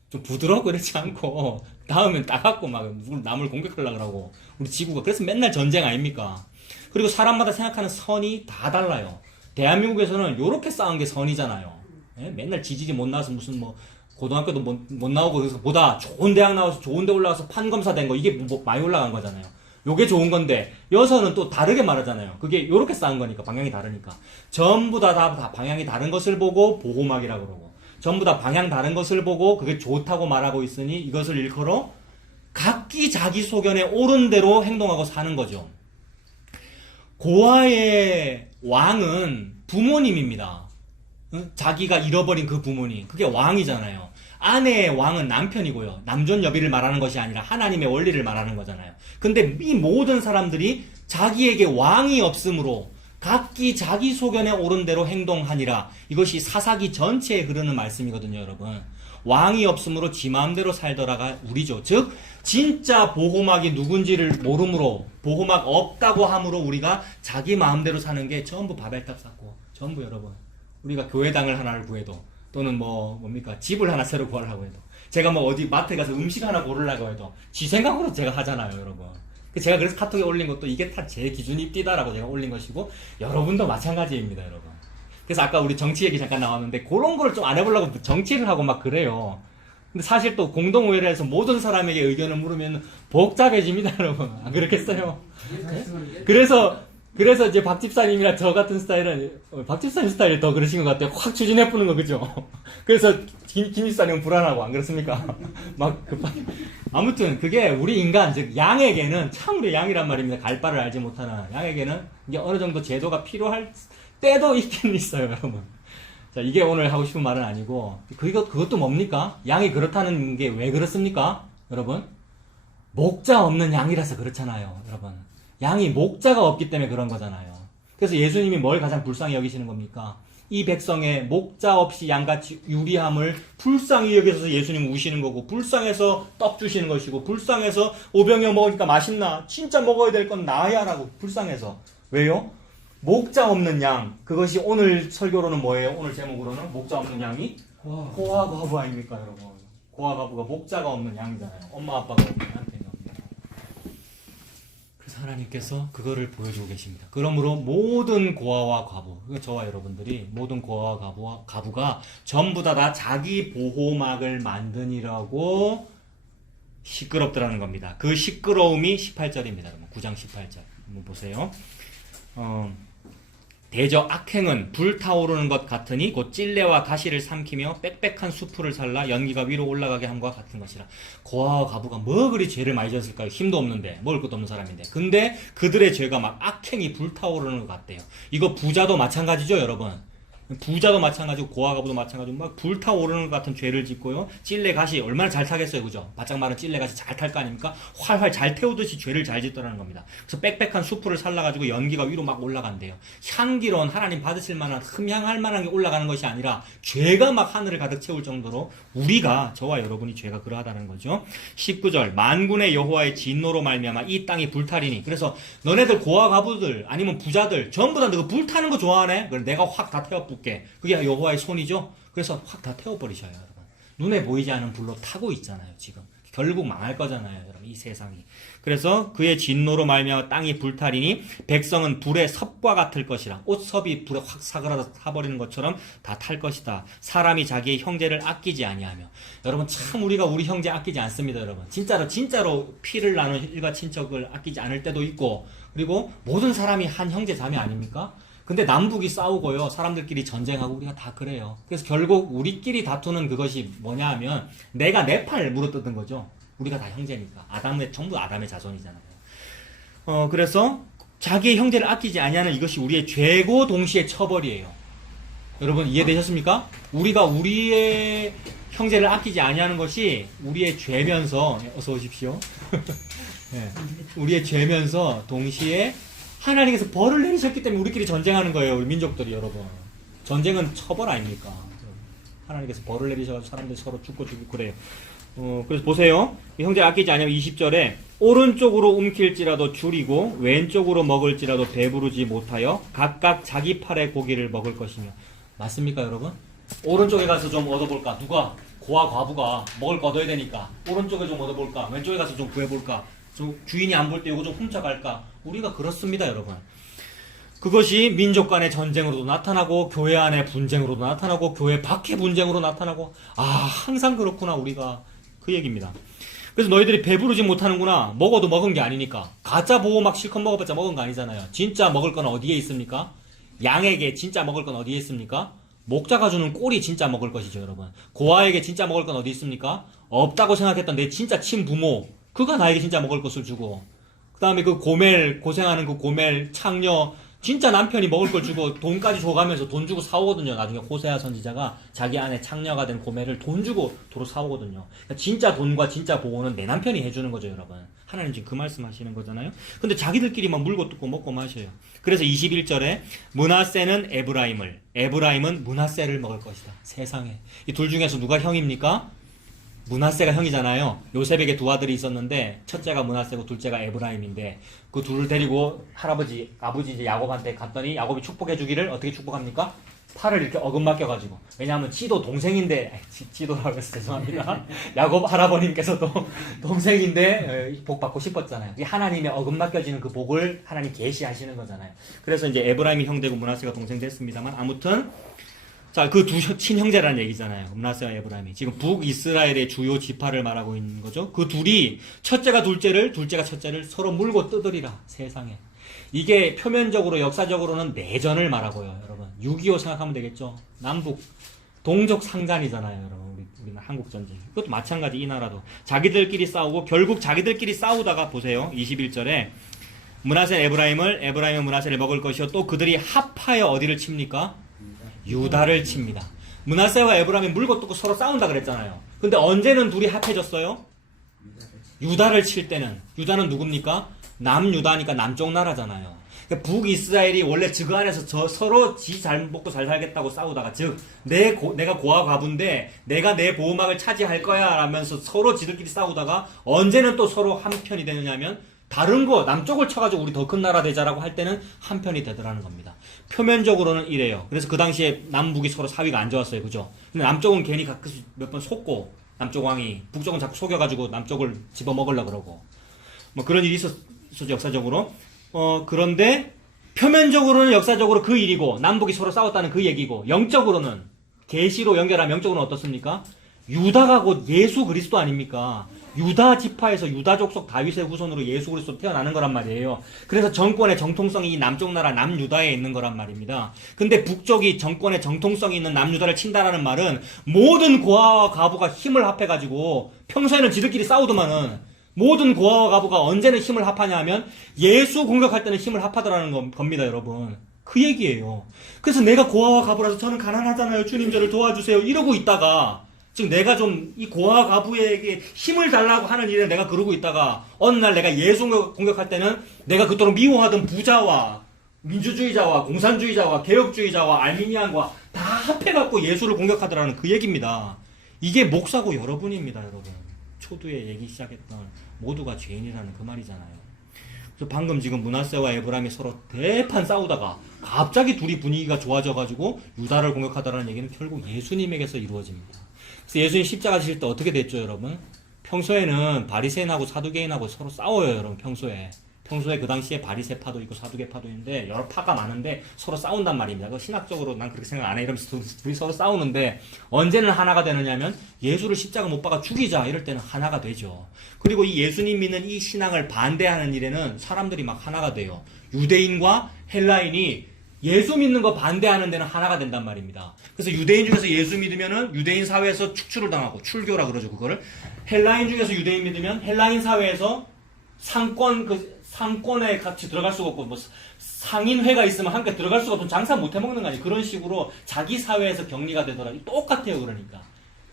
좀 부드럽고 그렇지 않고 닿으면 따갑고 막 남을 공격하려고 하고 우리 지구가 그래서 맨날 전쟁 아닙니까? 그리고 사람마다 생각하는 선이 다 달라요. 대한민국에서는 요렇게 쌓은 게 선이잖아요. 예? 맨날 지지지 못 나와서 무슨 뭐 고등학교도 못 나오고 그래서 보다 좋은 대학 나와서 좋은 데 올라가서 판검사 된 거 이게 뭐 많이 올라간 거잖아요. 요게 좋은 건데 여서는 또 다르게 말하잖아요. 그게 요렇게 쌓은 거니까 방향이 다르니까 전부 다 방향이 다른 것을 보고 보호막이라고 그러고 전부 다 방향 다른 것을 보고 그게 좋다고 말하고 있으니 이것을 일컬어 각기 자기 소견에 옳은 대로 행동하고 사는 거죠. 고아의 왕은 부모님입니다. 자기가 잃어버린 그 부모님, 그게 왕이잖아요. 아내의 왕은 남편이고요. 남존 여비를 말하는 것이 아니라 하나님의 원리를 말하는 거잖아요. 근데 이 모든 사람들이 자기에게 왕이 없으므로 각기 자기 소견에 옳은 대로 행동하니라. 이것이 사사기 전체에 흐르는 말씀이거든요, 여러분. 왕이 없으므로 지 마음대로 살더라가 우리죠. 즉 진짜 보호막이 누군지를 모름으로 보호막 없다고 함으로 우리가 자기 마음대로 사는 게 전부 바벨탑 쌓고 전부 여러분 우리가 교회당을 하나를 구해도 또는 뭡니까 집을 하나 새로 구하려고 해도 제가 뭐 어디 마트에 가서 음식 하나 고르려고 해도 지 생각으로 제가 하잖아요, 여러분. 제가 그래서 카톡에 올린 것도 이게 다 제 기준이 띠다라고 제가 올린 것이고 여러분도 마찬가지입니다, 여러분. 그래서 아까 우리 정치 얘기 잠깐 나왔는데 그런 거를 좀 안 해보려고 정치를 하고 막 그래요. 근데 사실 또 공동오해를 해서 모든 사람에게 의견을 물으면 복잡해집니다, 여러분. 안 그렇겠어요? 그래서 이제 박 집사님이나 저 같은 스타일은 박 집사님 스타일이 더 그러신 것 같아요. 확 추진해보는 거, 그죠? 그래서 김 집사님은 불안하고 안 그렇습니까? 막 급하게. 아무튼 그게 우리 인간, 즉 양에게는 참으로 양이란 말입니다. 갈 바를 알지 못하는 양에게는 이게 어느 정도 제도가 필요할 때도 있긴 있어요, 여러분. 자, 이게 오늘 하고 싶은 말은 아니고 그것도 뭡니까? 양이 그렇다는 게 왜 그렇습니까? 여러분, 목자 없는 양이라서 그렇잖아요, 여러분. 양이 목자가 없기 때문에 그런 거잖아요. 그래서 예수님이 뭘 가장 불쌍히 여기시는 겁니까? 이 백성의 목자 없이 양같이 유리함을 불쌍히 여기셔서 예수님 우시는 거고, 불쌍해서 떡 주시는 것이고, 불쌍해서 오병이어 먹으니까 맛있나? 진짜 먹어야 될 건 나야 라고 불쌍해서. 왜요? 목자 없는 양. 그것이 오늘 설교로는 뭐예요? 오늘 제목으로는 목자 없는 양이 고아 과부 아닙니까, 여러분? 고아 과부가 목자가 없는 양이잖아요. 엄마 아빠가 없는 양이잖아요. 그래서 하나님께서 그거를 보여주고 계십니다. 그러므로 모든 고아와 과부, 저와 여러분들이 모든 고아와 과부가 전부 다 자기 보호막을 만드니라고 시끄럽더라는 겁니다. 그 시끄러움이 18절입니다. 9장 18절 한번 보세요. 대저 악행은 불타오르는 것 같으니 곧 찔레와 가시를 삼키며 빽빽한 수풀을 살라 연기가 위로 올라가게 함과 같은 것이라. 고아와 과부가 뭐 그리 죄를 많이 졌을까요? 힘도 없는데, 먹을 것도 없는 사람인데. 근데 그들의 죄가 막 악행이 불타오르는 것 같대요. 이거 부자도 마찬가지죠, 여러분. 부자도 마찬가지고 고아가부도 마찬가지고 막 불타오르는 것 같은 죄를 짓고요. 찔레갓이 얼마나 잘 타겠어요, 그죠? 바짝 마른 찔레갓이 잘 탈 거 아닙니까? 활활 잘 태우듯이 죄를 잘 짓더라는 겁니다. 그래서 빽빽한 수풀을 살라가지고 연기가 위로 막 올라간대요. 향기로운 하나님 받으실 만한 흠향할 만한 게 올라가는 것이 아니라 죄가 막 하늘을 가득 채울 정도로 우리가 저와 여러분이 죄가 그러하다는 거죠. 19절 만군의 여호와의 진노로 말미암아 이 땅이 불타리니 그래서 너네들 고아가부들 아니면 부자들 전부 다 너 불타는 거 좋아하네? 그럼 내가 확 다 태워볼게. 그게 여호와의 손이죠. 그래서 확 다 태워버리셔요, 여러분. 눈에 보이지 않는 불로 타고 있잖아요, 지금. 결국 망할 거잖아요, 여러분. 이 세상이. 그래서 그의 진노로 말미암아 땅이 불타리니 백성은 불의 섭과 같을 것이라. 옷섭이 불에 확 사그라져 타버리는 것처럼 다 탈 것이다. 사람이 자기의 형제를 아끼지 아니하며. 여러분 참 우리가 우리 형제 아끼지 않습니다, 여러분. 진짜로 피를 나눈 일가 친척을 아끼지 않을 때도 있고, 그리고 모든 사람이 한 형제 자매 아닙니까? 근데 남북이 싸우고요. 사람들끼리 전쟁하고 우리가 다 그래요. 그래서 결국 우리끼리 다투는 그것이 뭐냐 하면 내가 내 팔 물어뜯은 거죠. 우리가 다 형제니까. 전부 아담의 자손이잖아요. 그래서 자기의 형제를 아끼지 아니하는 이것이 우리의 죄고 동시에 처벌이에요. 여러분 이해되셨습니까? 우리가 우리의 형제를 아끼지 아니하는 것이 우리의 죄면서 어서 오십시오. 네. 우리의 죄면서 동시에 하나님께서 벌을 내리셨기 때문에 우리끼리 전쟁하는 거예요. 우리 민족들이 여러분. 전쟁은 처벌 아닙니까? 하나님께서 벌을 내리셔가지고 사람들이 서로 죽고 그래요. 그래서 보세요. 형제 아끼지 아니하면 20절에 오른쪽으로 움킬지라도 줄이고 왼쪽으로 먹을지라도 배부르지 못하여 각각 자기 팔의 고기를 먹을 것이며. 맞습니까 여러분? 오른쪽에 가서 좀 얻어볼까? 누가? 고아 과부가 먹을 거 얻어야 되니까 오른쪽에 좀 얻어볼까? 왼쪽에 가서 좀 구해볼까? 주인이 안 볼 때 이거 좀 훔쳐갈까? 우리가 그렇습니다, 여러분. 그것이 민족 간의 전쟁으로도 나타나고 교회 안의 분쟁으로도 나타나고 교회 밖의 분쟁으로 나타나고 항상 그렇구나 우리가 그 얘기입니다. 그래서 너희들이 배부르지 못하는구나. 먹어도 먹은 게 아니니까. 가짜 보호 막 실컷 먹어봤자 먹은 거 아니잖아요. 진짜 먹을 건 어디에 있습니까? 양에게 진짜 먹을 건 어디에 있습니까? 목자가 주는 꼴이 진짜 먹을 것이죠, 여러분. 고아에게 진짜 먹을 건 어디 있습니까? 없다고 생각했던 내 진짜 친부모 그가 나에게 진짜 먹을 것을 주고 그 다음에 그 고생하는 그 고멜 창녀 진짜 남편이 먹을 걸 주고 돈까지 줘가면서 돈 주고 사오거든요. 나중에 호세아 선지자가 자기 아내 창녀가 된 고멜을 돈 주고 도로 사오거든요. 그러니까 진짜 돈과 진짜 보호는 내 남편이 해주는 거죠, 여러분. 하나님 지금 그 말씀 하시는 거잖아요. 근데 자기들끼리만 물고 뜯고 먹고 마셔요. 그래서 21절에 므낫세는 에브라임은 므낫세를 먹을 것이다. 세상에. 이 둘 중에서 누가 형입니까? 므낫세가 형이잖아요. 요셉에게 두 아들이 있었는데 첫째가 므낫세고 둘째가 에브라임인데 그 둘을 데리고 아버지 이제 야곱한테 갔더니 야곱이 축복해 주기를 어떻게 축복합니까? 팔을 이렇게 어긋맞겨가지고. 왜냐하면 지도 동생인데 지도라고 해서 죄송합니다. 야곱 할아버님께서도 동생인데 복 받고 싶었잖아요. 하나님의 어긋맞겨지는 그 복을 하나님 계시하시는 거잖아요. 그래서 이제 에브라임이 형되고 므낫세가 동생 됐습니다만 아무튼 자, 그 두 친형제라는 얘기잖아요. 므낫세와 에브라임이. 지금 북이스라엘의 주요 지파를 말하고 있는 거죠. 그 둘이 첫째가 둘째를, 둘째가 첫째를 서로 물고 뜯으리라. 세상에. 이게 표면적으로 역사적으로는 내전을 말하고요. 여러분. 6.25 생각하면 되겠죠. 남북 동족 상잔이잖아요. 여러분. 우리는 한국전쟁. 그것도 마찬가지 이 나라도. 자기들끼리 싸우고 결국 자기들끼리 싸우다가 보세요. 21절에 므낫세 에브라임은 므낫세를 먹을 것이요. 또 그들이 합하여 어디를 칩니까? 유다를 칩니다. 므낫세와 에브라임이 물고 뜯고 서로 싸운다 그랬잖아요. 근데 언제는 둘이 합해졌어요? 유다를 칠 때는. 유다는 누굽니까? 남유다니까 남쪽 나라잖아요. 그러니까 북이스라엘이 원래 그 안에서 서로 지 잘 먹고 잘 살겠다고 싸우다가 즉 내가 고아 과부인데 내가 내 보호막을 차지할 거야 라면서 서로 지들끼리 싸우다가 언제는 또 서로 한편이 되느냐면 다른 거 남쪽을 쳐가지고 우리 더 큰 나라 되자라고 할 때는 한편이 되더라는 겁니다. 표면적으로는 이래요. 그래서 그 당시에 남북이 서로 사위가 안 좋았어요. 그죠? 근데 남쪽은 괜히 가끔 몇 번 속고 남쪽 왕이 북쪽은 자꾸 속여가지고 남쪽을 집어먹으려고 그러고 뭐 그런 일이 있었죠. 역사적으로. 그런데 표면적으로는 역사적으로 그 일이고 남북이 서로 싸웠다는 그 얘기고 영적으로는 계시로 연결하면 영적으로는 어떻습니까? 유다가 곧 예수 그리스도 아닙니까? 유다 지파에서 유다 족속 다윗의 후손으로 예수 그리스도 태어나는 거란 말이에요. 그래서 정권의 정통성이 이 남쪽 나라 남유다에 있는 거란 말입니다. 근데 북쪽이 정권의 정통성이 있는 남유다를 친다라는 말은 모든 고아와 과부가 힘을 합해가지고 평소에는 지들끼리 싸우더만은 모든 고아와 과부가 언제는 힘을 합하냐 하면 예수 공격할 때는 힘을 합하더라는 겁니다, 여러분. 그 얘기예요. 그래서 내가 고아와 가부라서 저는 가난하잖아요. 주님 저를 도와주세요. 이러고 있다가 지금 내가 좀 이 고아와 가부에게 힘을 달라고 하는 일에 내가 그러고 있다가 어느 날 내가 예수 공격할 때는 내가 그토록 미워하던 부자와 민주주의자와 공산주의자와 개혁주의자와 알미니안과 다 합해갖고 예수를 공격하더라는 그 얘기입니다. 이게 목사고 여러분입니다, 여러분. 초두에 얘기 시작했던 모두가 죄인이라는 그 말이잖아요. 그래서 방금 지금 므낫세와 에브라임이 서로 대판 싸우다가 갑자기 둘이 분위기가 좋아져가지고 유다를 공격하다라는 얘기는 결국 예수님에게서 이루어집니다. 그래서 예수님 십자가 지실 때 어떻게 됐죠, 여러분? 평소에는 바리새인하고 사두개인하고 서로 싸워요, 여러분. 평소에 그 당시에 바리새파도 있고 사두개파도 있는데 여러 파가 많은데 서로 싸운단 말입니다. 신학적으로 난 그렇게 생각 안 해. 이러면서 둘이 서로 싸우는데 언제는 하나가 되느냐면 예수를 십자가 못 박아 죽이자 이럴 때는 하나가 되죠. 그리고 이 예수님 믿는 이 신앙을 반대하는 일에는 사람들이 막 하나가 돼요. 유대인과 헬라인이 예수 믿는 거 반대하는 데는 하나가 된단 말입니다. 그래서 유대인 중에서 예수 믿으면은 유대인 사회에서 축출을 당하고 출교라 그러죠, 그거를. 헬라인 중에서 유대인 믿으면 헬라인 사회에서 상권에 같이 들어갈 수가 없고, 뭐, 상인회가 있으면 함께 들어갈 수가 없으면 장사 못 해먹는 거 아니에요. 그런 식으로 자기 사회에서 격리가 되더라고요. 똑같아요, 그러니까.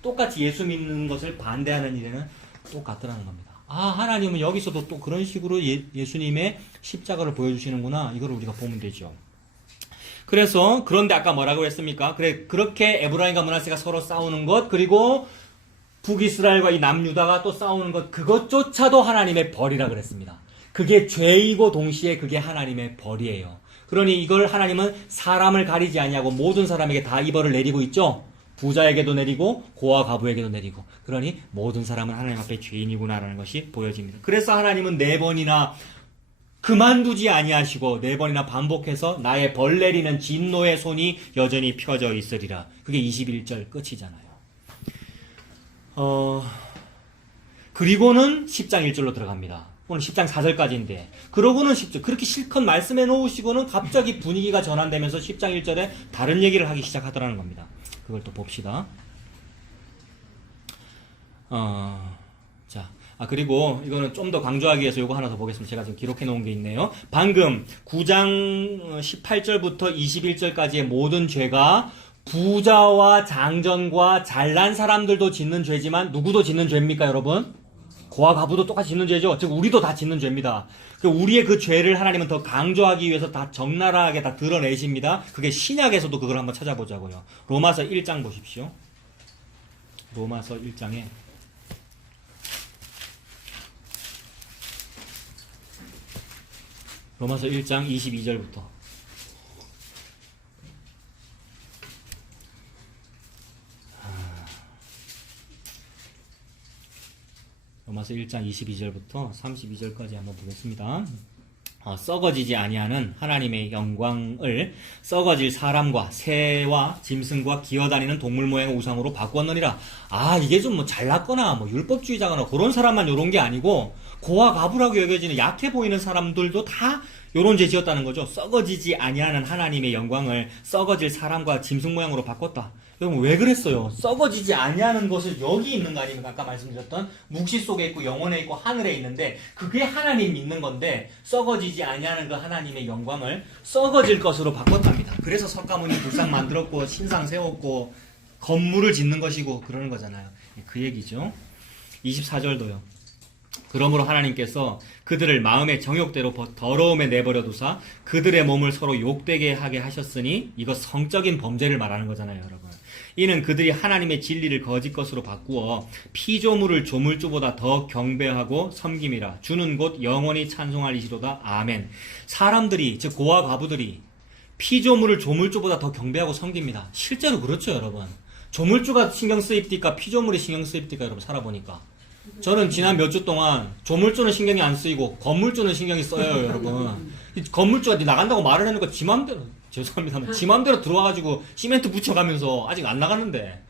똑같이 예수 믿는 것을 반대하는 일에는 똑같더라는 겁니다. 아, 하나님은 여기서도 또 그런 식으로 예수님의 십자가를 보여주시는구나. 이걸 우리가 보면 되죠. 그래서, 그런데 아까 뭐라고 했습니까? 그렇게 에브라임과 므낫세가 서로 싸우는 것, 그리고 북이스라엘과 이 남유다가 또 싸우는 것, 그것조차도 하나님의 벌이라 그랬습니다. 그게 죄이고 동시에 그게 하나님의 벌이에요. 그러니 이걸 하나님은 사람을 가리지 아니하고 모든 사람에게 다 이 벌을 내리고 있죠. 부자에게도 내리고 고아 가부에게도 내리고. 그러니 모든 사람은 하나님 앞에 죄인이구나라는 것이 보여집니다. 그래서 하나님은 4번이나 그만두지 아니하시고 4번이나 반복해서 나의 벌 내리는 진노의 손이 여전히 펴져 있으리라. 그게 21절 끝이잖아요. 그리고는 10장 1절로 들어갑니다. 오늘 10장 4절까지인데 그러고는 10절 그렇게 실컷 말씀해 놓으시고는 갑자기 분위기가 전환되면서 10장 1절에 다른 얘기를 하기 시작하더라는 겁니다. 그걸 또 봅시다. 그리고 이거는 좀 더 강조하기 위해서 이거 하나 더 보겠습니다. 제가 지금 기록해 놓은 게 있네요. 방금 9장 18절부터 21절까지의 모든 죄가 부자와 장전과 잘난 사람들도 짓는 죄지만 누구도 짓는 죄입니까, 여러분? 고아 가부도 똑같이 짓는 죄죠. 즉 우리도 다 짓는 죄입니다. 우리의 그 죄를 하나님은 더 강조하기 위해서 다 적나라하게 다 드러내십니다. 그게 신약에서도 그걸 한번 찾아보자고요. 로마서 1장 보십시오. 로마서 1장에 로마서 1장 22절부터 로마서 1장 22절부터 32절까지 한번 보겠습니다. 썩어지지 아니하는 하나님의 영광을 썩어질 사람과 새와 짐승과 기어다니는 동물 모양의 우상으로 바꾸었느니라. 이게 좀 뭐 잘났거나 뭐 율법주의자거나 그런 사람만 요런 게 아니고 고아 가부라고 여겨지는 약해 보이는 사람들도 다 요런 죄 지었다는 거죠. 썩어지지 아니하는 하나님의 영광을 썩어질 사람과 짐승 모양으로 바꿨다. 여러분 왜 그랬어요? 썩어지지 아니하는 것을 여기 있는 거 아닙니까? 아까 말씀드렸던 묵시 속에 있고 영혼에 있고 하늘에 있는데 그게 하나님 믿는 건데 썩어지지 아니하는 그 하나님의 영광을 썩어질 것으로 바꿨답니다. 그래서 석가모니 불상 만들었고 신상 세웠고 건물을 짓는 것이고 그러는 거잖아요. 그 얘기죠. 24절도요. 그러므로 하나님께서 그들을 마음의 정욕대로 더러움에 내버려 두사 그들의 몸을 서로 욕되게 하게 하셨으니 이거 성적인 범죄를 말하는 거잖아요, 여러분. 이는 그들이 하나님의 진리를 거짓 것으로 바꾸어 피조물을 조물주보다 더 경배하고 섬김이라. 주는 곧 영원히 찬송할 이시로다. 아멘. 사람들이, 즉 고아 가부들이 피조물을 조물주보다 더 경배하고 섬깁니다. 실제로 그렇죠, 여러분. 조물주가 신경 쓰입니까? 피조물이 신경 쓰입니까? 여러분 살아보니까. 저는 지난 몇 주 동안 조물주는 신경이 안 쓰이고 건물주는 신경이 써요, 여러분. 건물주가 나간다고 말을 해놓고 지 맘대로, 죄송합니다만 지 맘대로 들어와가지고 시멘트 붙여가면서 아직 안 나갔는데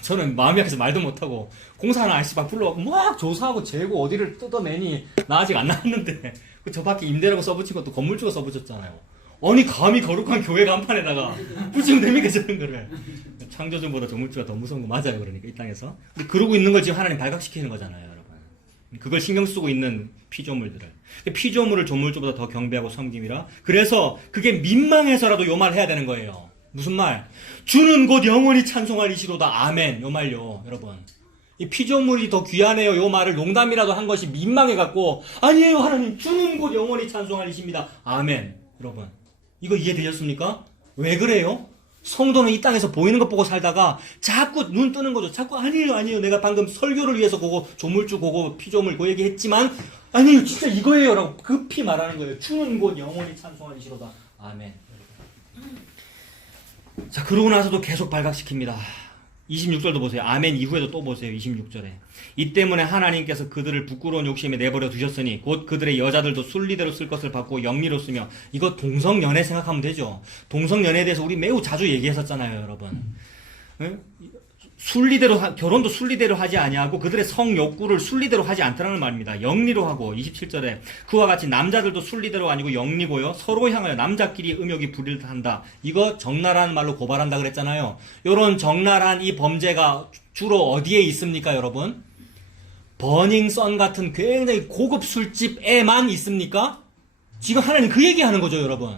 저는 마음이 약해서 말도 못하고 공사하는 아저씨 막 불러가고 막 조사하고 재고 어디를 뜯어내니 나 아직 안 나갔는데 저 밖에 임대라고 써붙인 것도 건물주가 써붙였잖아요. 아니 감히 거룩한 교회 간판에다가 붙이면 됩니까 저런 거를. 창조주보다 조물주가 더 무서운 거 맞아요. 그러니까 이 땅에서. 근데 그러고 있는 걸 지금 하나님 발각시키는 거잖아요, 여러분. 그걸 신경 쓰고 있는 피조물들을. 피조물을 조물주보다 더 경배하고 섬김이라. 그래서 그게 민망해서라도 요 말 해야 되는 거예요. 무슨 말? 주는 곧 영원히 찬송하리시로다. 아멘. 요 말요, 여러분. 이 피조물이 더 귀하네요. 요 말을 농담이라도 한 것이 민망해갖고, 아니에요, 하나님. 주는 곧 영원히 찬송하리십니다. 아멘. 여러분. 이거 이해되셨습니까? 왜 그래요? 성도는 이 땅에서 보이는 것 보고 살다가 자꾸 눈 뜨는 거죠. 자꾸 아니에요. 내가 방금 설교를 위해서 그거 조물주 그거 피조물 그 얘기 했지만 아니에요. 진짜 이거예요. 라고 급히 말하는 거예요. 주는 곧 영원히 찬송하리시로다. 아멘. 자, 그러고 나서도 계속 발각시킵니다. 26절도 보세요. 아멘 이후에도 또 보세요. 26절에. 이 때문에 하나님께서 그들을 부끄러운 욕심에 내버려 두셨으니 곧 그들의 여자들도 순리대로 쓸 것을 받고 영리로 쓰며. 이거 동성연애 생각하면 되죠. 동성연애에 대해서 우리 매우 자주 얘기했었잖아요, 여러분. 결혼도 순리대로 하지 아니하고 그들의 성욕구를 순리대로 하지 않더라는 말입니다. 영리로 하고. 27절에 그와 같이 남자들도 순리대로 아니고 영리고요, 서로 향하여 남자끼리 음욕이 불일한다. 이거 적나라한 말로 고발한다 그랬잖아요. 요런 적나라한 이 범죄가 주로 어디에 있습니까, 여러분? 버닝썬 같은 굉장히 고급 술집에만 있습니까? 지금 하나님 그 얘기하는 거죠, 여러분.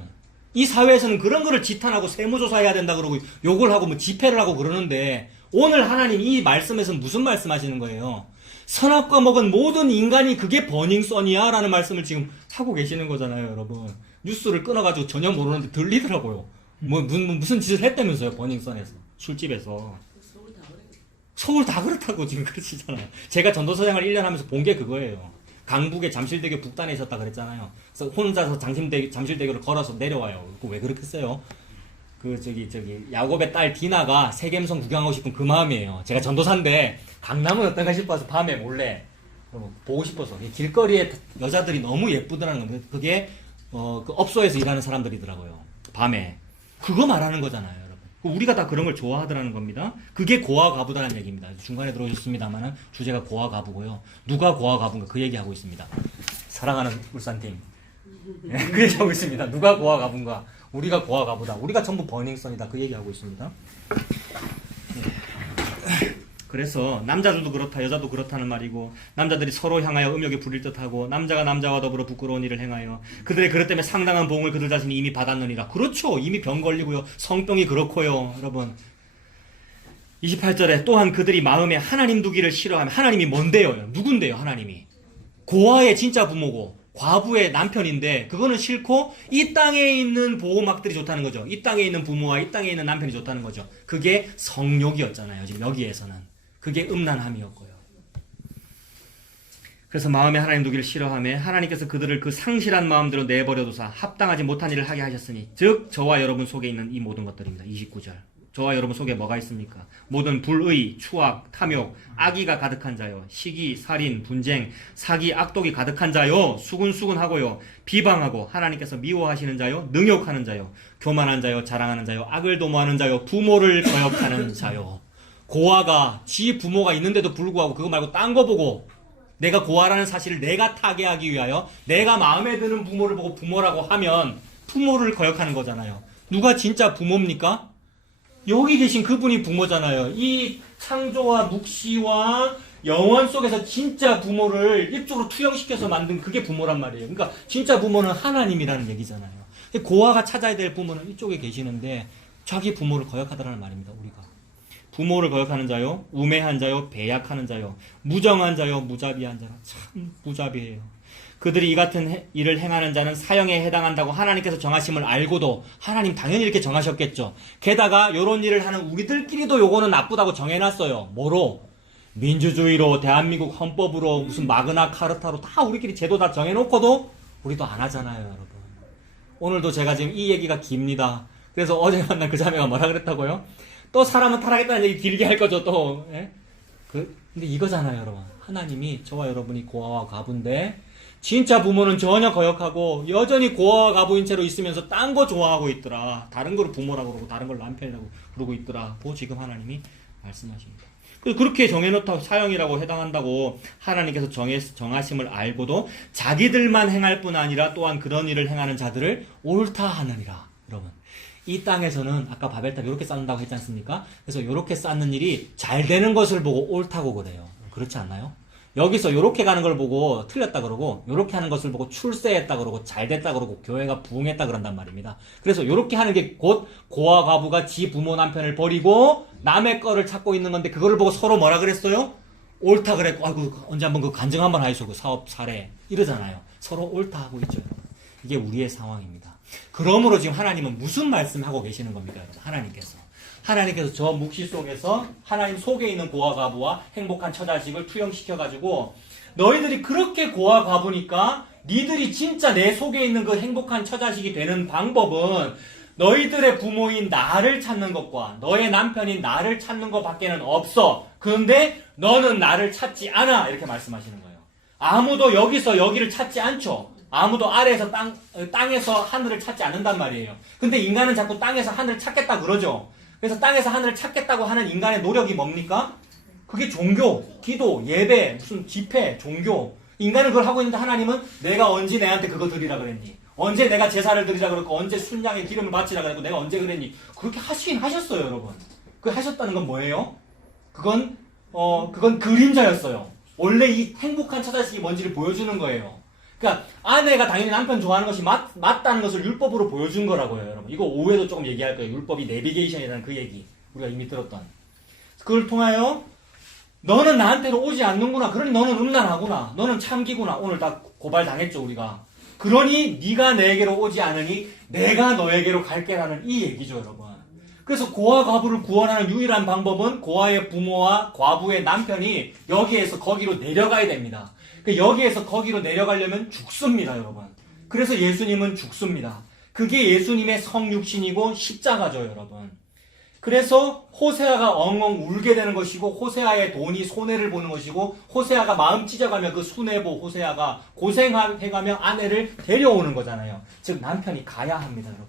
이 사회에서는 그런 거를 지탄하고 세무조사해야 된다 그러고 욕을 하고 뭐 집회를 하고 그러는데, 오늘 하나님 이 말씀에서는 무슨 말씀하시는 거예요? 선악과 먹은 모든 인간이 그게 버닝썬이야 라는 말씀을 지금 하고 계시는 거잖아요, 여러분. 뉴스를 끊어가지고 전혀 모르는데 들리더라고요. 무슨 짓을 했다면서요, 버닝썬에서. 술집에서. 서울 다 그렇다고 지금 그러시잖아요. 제가 전도사장을 1년 하면서 본 게 그거예요. 강북의 잠실대교 북단에 있었다 그랬잖아요. 그래서 혼자서 잠실대교를 걸어서 내려와요. 그거 왜 그렇겠어요? 야곱의 딸 디나가 세겜성 구경하고 싶은 그 마음이에요. 제가 전도사인데 강남은 어떤가 싶어서 밤에 몰래 보고 싶어서. 길거리에 여자들이 너무 예쁘더라는 겁니다. 그게 그 업소에서 일하는 사람들이더라고요. 밤에. 그거 말하는 거잖아요, 여러분. 우리가 다 그런 걸 좋아하더라는 겁니다. 그게 고아 가부다는 얘기입니다. 중간에 들어오셨습니다만은 주제가 고아 가부고요. 누가 고아 가부인가 그 얘기하고 있습니다. 사랑하는 울산팀. 그 얘기하고 있습니다. 누가 고아 가부인가. 우리가 고아 가부다. 우리가 전부 버닝썬이다. 그 얘기하고 있습니다. 그래서 남자들도 그렇다, 여자도 그렇다는 말이고, 남자들이 서로 향하여 음욕에 부릴 듯하고, 남자가 남자와 더불어 부끄러운 일을 행하여 그들의 그릇 때문에 상당한 보응을 그들 자신이 이미 받았느니라. 그렇죠. 이미 병 걸리고요. 성병이 그렇고요. 여러분. 28절에 또한 그들이 마음에 하나님 두기를 싫어하면. 하나님이 뭔데요? 누군데요, 하나님이? 고아의 진짜 부모고 과부의 남편인데 그거는 싫고 이 땅에 있는 보호막들이 좋다는 거죠. 이 땅에 있는 부모와 이 땅에 있는 남편이 좋다는 거죠. 그게 성욕이었잖아요. 지금 여기에서는. 그게 음란함이었고요. 그래서 마음에 하나님 두기를 싫어하며 하나님께서 그들을 그 상실한 마음대로 내버려두사 합당하지 못한 일을 하게 하셨으니, 즉 저와 여러분 속에 있는 이 모든 것들입니다. 29절. 저와 여러분 속에 뭐가 있습니까? 모든 불의, 추악, 탐욕, 악의가 가득한 자요, 시기, 살인, 분쟁, 사기, 악독이 가득한 자요, 수군수군하고요, 비방하고 하나님께서 미워하시는 자요, 능욕하는 자요, 교만한 자요, 자랑하는 자요, 악을 도모하는 자요, 부모를 거역하는 자요. 고아가 지 부모가 있는데도 불구하고 그거 말고 딴 거 보고 내가 고아라는 사실을 내가 타개하기 위하여 내가 마음에 드는 부모를 보고 부모라고 하면 부모를 거역하는 거잖아요. 누가 진짜 부모입니까? 여기 계신 그분이 부모잖아요. 이 창조와 묵시와 영원 속에서 진짜 부모를 일쪽으로 투영시켜서 만든 그게 부모란 말이에요. 그러니까 진짜 부모는 하나님이라는 얘기잖아요. 고아가 찾아야 될 부모는 이쪽에 계시는데 자기 부모를 거역하더라는 말입니다. 우리가. 부모를 거역하는 자요, 우매한 자요, 배약하는 자요, 무정한 자요, 무자비한 자요. 참 무자비해요. 그들이 이 같은 일을 행하는 자는 사형에 해당한다고 하나님께서 정하심을 알고도, 하나님 당연히 이렇게 정하셨겠죠. 게다가 이런 일을 하는 우리들끼리도 요거는 나쁘다고 정해놨어요. 뭐로? 민주주의로, 대한민국 헌법으로, 무슨 마그나 카르타로 다 우리끼리 제도 다 정해놓고도 우리도 안 하잖아요, 여러분. 오늘도 제가 지금 이 얘기가 깁니다. 그래서 어제 만난 그 자매가 뭐라 그랬다고요? 또 사람은 타락했다는 얘기 길게 할 거죠, 또. 예? 근데 이거잖아요, 여러분. 하나님이 저와 여러분이 고아와 과부인데, 진짜 부모는 전혀 거역하고, 여전히 고아와 과부인 채로 있으면서 딴 거 좋아하고 있더라. 다른 거를 부모라고 그러고, 다른 걸 남편이라고 그러고 있더라. 고 지금 하나님이 말씀하십니다. 그렇게 정해놓다고 사형이라고 해당한다고 하나님께서 정하심을 알고도 자기들만 행할 뿐 아니라 또한 그런 일을 행하는 자들을 옳다 하느니라. 여러분. 이 땅에서는 아까 바벨탑 이렇게 쌓는다고 했지 않습니까? 그래서 이렇게 쌓는 일이 잘 되는 것을 보고 옳다고 그래요. 그렇지 않나요? 여기서 요렇게 가는 걸 보고 틀렸다 그러고 요렇게 하는 것을 보고 출세했다 그러고 잘됐다 그러고 교회가 부흥했다 그런단 말입니다. 그래서 요렇게 하는 게 곧 고아 과부가 지 부모 남편을 버리고 남의 거를 찾고 있는 건데 그거를 보고 서로 뭐라 그랬어요? 옳다 그랬고 아이고 언제 한번 그 간증 한번 하시오 그 사업 사례 이러잖아요. 서로 옳다 하고 있죠. 이게 우리의 상황입니다. 그러므로 지금 하나님은 무슨 말씀하고 계시는 겁니까? 여러분? 하나님께서 저 묵시 속에서 하나님 속에 있는 고아 과부와 행복한 처자식을 투영시켜가지고 너희들이 그렇게 고아 과부니까 니들이 진짜 내 속에 있는 그 행복한 처자식이 되는 방법은 너희들의 부모인 나를 찾는 것과 너의 남편인 나를 찾는 것밖에는 없어. 그런데 너는 나를 찾지 않아. 이렇게 말씀하시는 거예요. 아무도 여기서 여기를 찾지 않죠. 아무도 아래에서 땅에서 하늘을 찾지 않는단 말이에요. 근데 인간은 자꾸 땅에서 하늘을 찾겠다 그러죠. 그래서 땅에서 하늘을 찾겠다고 하는 인간의 노력이 뭡니까? 그게 종교, 기도, 예배, 무슨 집회, 종교. 인간은 그걸 하고 있는데 하나님은 내가 언제 내한테 그거 드리라 그랬니? 언제 내가 제사를 드리라 그랬고 언제 순양의 기름을 바치라 그랬고 내가 언제 그랬니? 그렇게 하시긴 하셨어요, 여러분. 그 하셨다는 건 뭐예요? 그건 그림자였어요. 원래 이 행복한 처자식이 뭔지를 보여주는 거예요. 그러니까 아내가 당연히 남편 좋아하는 것이 맞다는 것을 율법으로 보여준 거라고요, 여러분. 이거 오후에도 조금 얘기할 거예요. 율법이 내비게이션이라는 그 얘기. 우리가 이미 들었던. 그걸 통하여 너는 나한테로 오지 않는구나. 그러니 너는 음란하구나. 너는 참기구나. 오늘 다 고발당했죠, 우리가. 그러니 네가 내게로 오지 않으니 내가 너에게로 갈게라는 이 얘기죠, 여러분. 그래서 고아 과부를 구원하는 유일한 방법은 고아의 부모와 과부의 남편이 여기에서 거기로 내려가야 됩니다. 여기에서 거기로 내려가려면 죽습니다, 여러분. 그래서 예수님은 죽습니다. 그게 예수님의 성육신이고 십자가죠, 여러분. 그래서 호세아가 엉엉 울게 되는 것이고 호세아의 돈이 손해를 보는 것이고 호세아가 마음 찢어가며 그 수뇌보 호세아가 고생해가며 아내를 데려오는 거잖아요. 즉 남편이 가야 합니다, 여러분.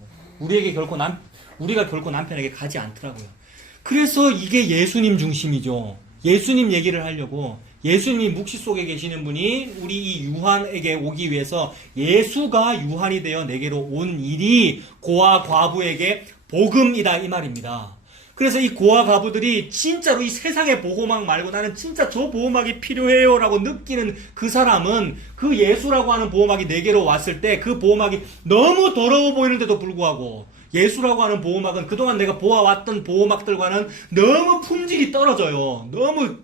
우리가 결코 남편에게 가지 않더라고요. 그래서 이게 예수님 중심이죠. 예수님 얘기를 하려고 예수님이 묵시 속에 계시는 분이 우리 이 유한에게 오기 위해서 예수가 유한이 되어 내게로 온 일이 고아 과부에게 복음이다 이 말입니다. 그래서 이 고아 과부들이 진짜로 이 세상의 보호막 말고 나는 진짜 저 보호막이 필요해요 라고 느끼는 그 사람은 그 예수라고 하는 보호막이 내게로 왔을 때 그 보호막이 너무 더러워 보이는데도 불구하고 예수라고 하는 보호막은 그동안 내가 보아왔던 보호막들과는 너무 품질이 떨어져요. 너무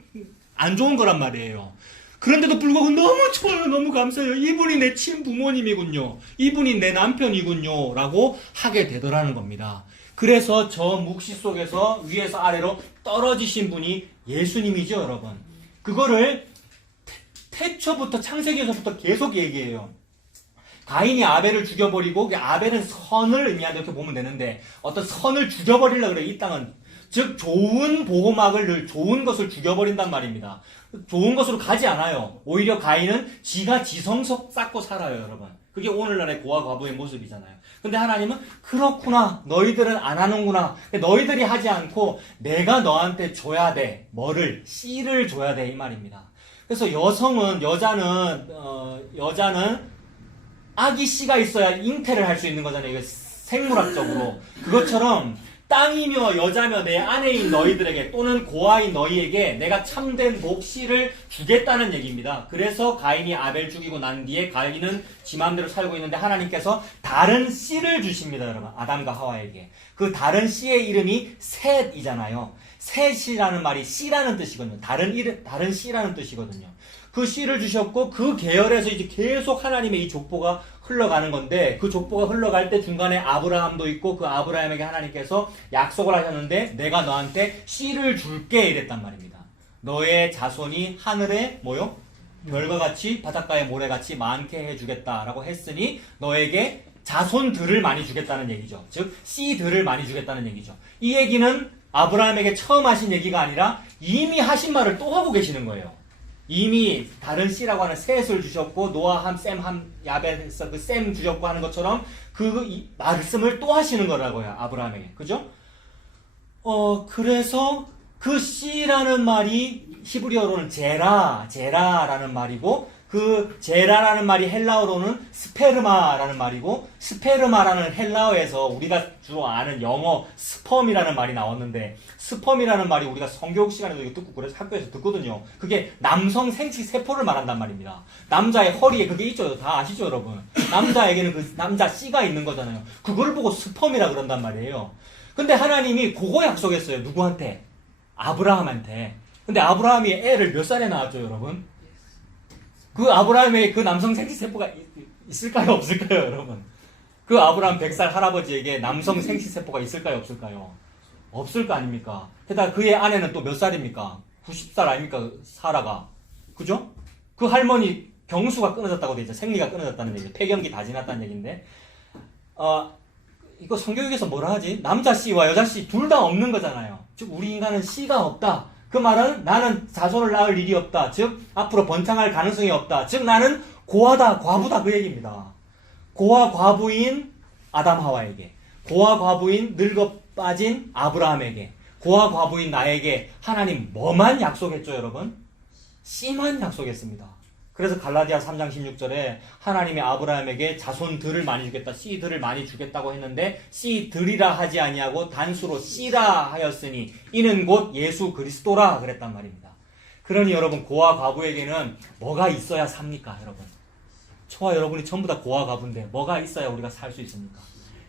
안 좋은 거란 말이에요. 그런데도 불구하고 너무 좋아요. 너무 감사해요. 이분이 내 친부모님이군요. 이분이 내 남편이군요. 라고 하게 되더라는 겁니다. 그래서 저 묵시 속에서 위에서 아래로 떨어지신 분이 예수님이죠, 여러분. 그거를 태초부터 창세기에서부터 계속 얘기해요. 가인이 아벨을 죽여버리고 아벨은 선을 의미한다 이렇게 보면 되는데 어떤 선을 죽여버리려고 그래요. 이 땅은. 즉 좋은 보호막을 늘 좋은 것을 죽여버린단 말입니다. 좋은 것으로 가지 않아요. 오히려 가인은 지가 지성석 쌓고 살아요, 여러분. 그게 오늘날의 고아 과부의 모습이잖아요. 근데 하나님은 그렇구나. 너희들은 안 하는구나. 너희들이 하지 않고 내가 너한테 줘야 돼. 뭐를? 씨를 줘야 돼 이 말입니다. 그래서 여자는 아기 씨가 있어야 잉태를 할 수 있는 거잖아요. 이거 생물학적으로. 그것처럼 땅이며 여자며 내 아내인 너희들에게 또는 고아인 너희에게 내가 참된 목씨를 주겠다는 얘기입니다. 그래서 가인이 아벨 죽이고 난 뒤에 가인은 지 마음대로 살고 있는데 하나님께서 다른 씨를 주십니다, 여러분. 아담과 하와에게. 그 다른 씨의 이름이 셋이잖아요. 셋이라는 말이 씨라는 뜻이거든요. 다른 씨라는 뜻이거든요. 그 씨를 주셨고 그 계열에서 이제 계속 하나님의 이 족보가 흘러가는 건데 그 족보가 흘러갈 때 중간에 아브라함도 있고 그 아브라함에게 하나님께서 약속을 하셨는데 내가 너한테 씨를 줄게 이랬단 말입니다. 너의 자손이 하늘에 뭐요? 별과 같이 바닷가의 모래같이 많게 해주겠다라고 했으니 너에게 자손들을 많이 주겠다는 얘기죠. 즉 씨들을 많이 주겠다는 얘기죠. 이 얘기는 아브라함에게 처음 하신 얘기가 아니라 이미 하신 말을 또 하고 계시는 거예요. 이미 다른 씨라고 하는 셋을 주셨고 노아 함, 셈, 함, 야벳에서 그 셈 주셨고 하는 것처럼 그 말씀을 또 하시는 거라고요. 아브라함에게. 그죠? 그래서 그 씨라는 말이 히브리어로는 제라라는 말이고 그 제라라는 말이 헬라어로는 스페르마라는 말이고, 스페르마라는 헬라어에서 우리가 주로 아는 영어 스펌이라는 말이 나왔는데, 스펌이라는 말이 우리가 성교육 시간에도 이거 듣고 그래서 학교에서 듣거든요. 그게 남성 생殖 세포를 말한단 말입니다. 남자의 허리에 그게 있죠. 다 아시죠, 여러분? 남자에게는 그 남자 씨가 있는 거잖아요. 그거를 보고 스펌이라 그런단 말이에요. 근데 하나님이 그거 약속했어요. 누구한테? 아브라함한테. 근데 아브라함이 애를 몇 살에 낳았죠, 여러분? 그 아브라함의 그 남성 생殖세포가 있을까요, 없을까요, 여러분? 그 아브라함 100살 할아버지에게 남성 생殖세포가 있을까요, 없을까요? 없을 거 아닙니까? 게다가 그의 아내는 또 몇 살입니까? 90살 아닙니까, 사라가? 그죠? 그 할머니 경수가 끊어졌다고 돼 있죠. 생리가 끊어졌다는 얘기죠. 폐경기 다 지났다는 얘기인데, 이거 성교육에서 뭐라 하지? 남자 씨와 여자 씨 둘 다 없는 거잖아요. 즉 우리 인간은 씨가 없다. 그 말은 나는 자손을 낳을 일이 없다. 즉 앞으로 번창할 가능성이 없다. 즉 나는 고아다, 과부다, 그 얘기입니다. 고아 과부인 아담 하와에게, 고아 과부인 늙어 빠진 아브라함에게, 고아 과부인 나에게 하나님 뭐만 약속했죠, 여러분? 씨만 약속했습니다. 그래서 갈라디아 3장 16절에 하나님이 아브라함에게 자손들을 많이 주겠다, 씨들을 많이 주겠다고 했는데, 씨들이라 하지 아니하고 단수로 씨라 하였으니 이는 곧 예수 그리스도라 그랬단 말입니다. 그러니 여러분, 고아 과부에게는 뭐가 있어야 삽니까, 여러분? 저와 여러분이 전부 다 고아 과부인데 뭐가 있어야 우리가 살 수 있습니까?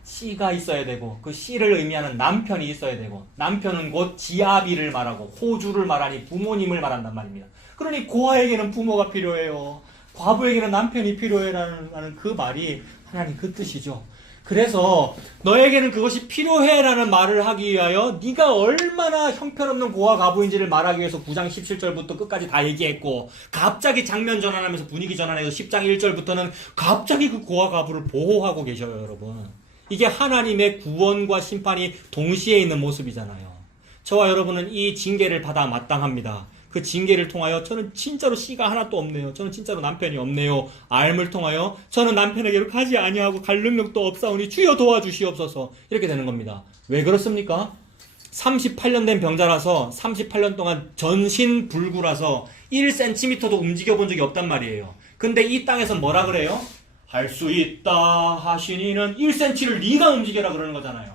씨가 있어야 되고, 그 씨를 의미하는 남편이 있어야 되고, 남편은 곧 지아비를 말하고 호주를 말하니 부모님을 말한단 말입니다. 그러니 고아에게는 부모가 필요해요. 과부에게는 남편이 필요해라는 그 말이 하나님 그 뜻이죠. 그래서 너에게는 그것이 필요해라는 말을 하기 위하여 네가 얼마나 형편없는 고아 과부인지를 말하기 위해서 9장 17절부터 끝까지 다 얘기했고, 갑자기 장면 전환하면서 분위기 전환해서 10장 1절부터는 갑자기 그 고아 과부를 보호하고 계셔요, 여러분. 이게 하나님의 구원과 심판이 동시에 있는 모습이잖아요. 저와 여러분은 이 징계를 받아 마땅합니다. 그 징계를 통하여 저는 진짜로 씨가 하나도 없네요. 저는 진짜로 남편이 없네요. 앓음을 통하여 저는 남편에게로 가지 아니하고 갈 능력도 없사오니 주여 도와주시옵소서. 이렇게 되는 겁니다. 왜 그렇습니까? 38년 된 병자라서 38년 동안 전신불구라서 1cm도 움직여 본 적이 없단 말이에요. 근데 이 땅에서 뭐라 그래요? 할 수 있다 하시니는 1cm를 네가 움직여라 그러는 거잖아요.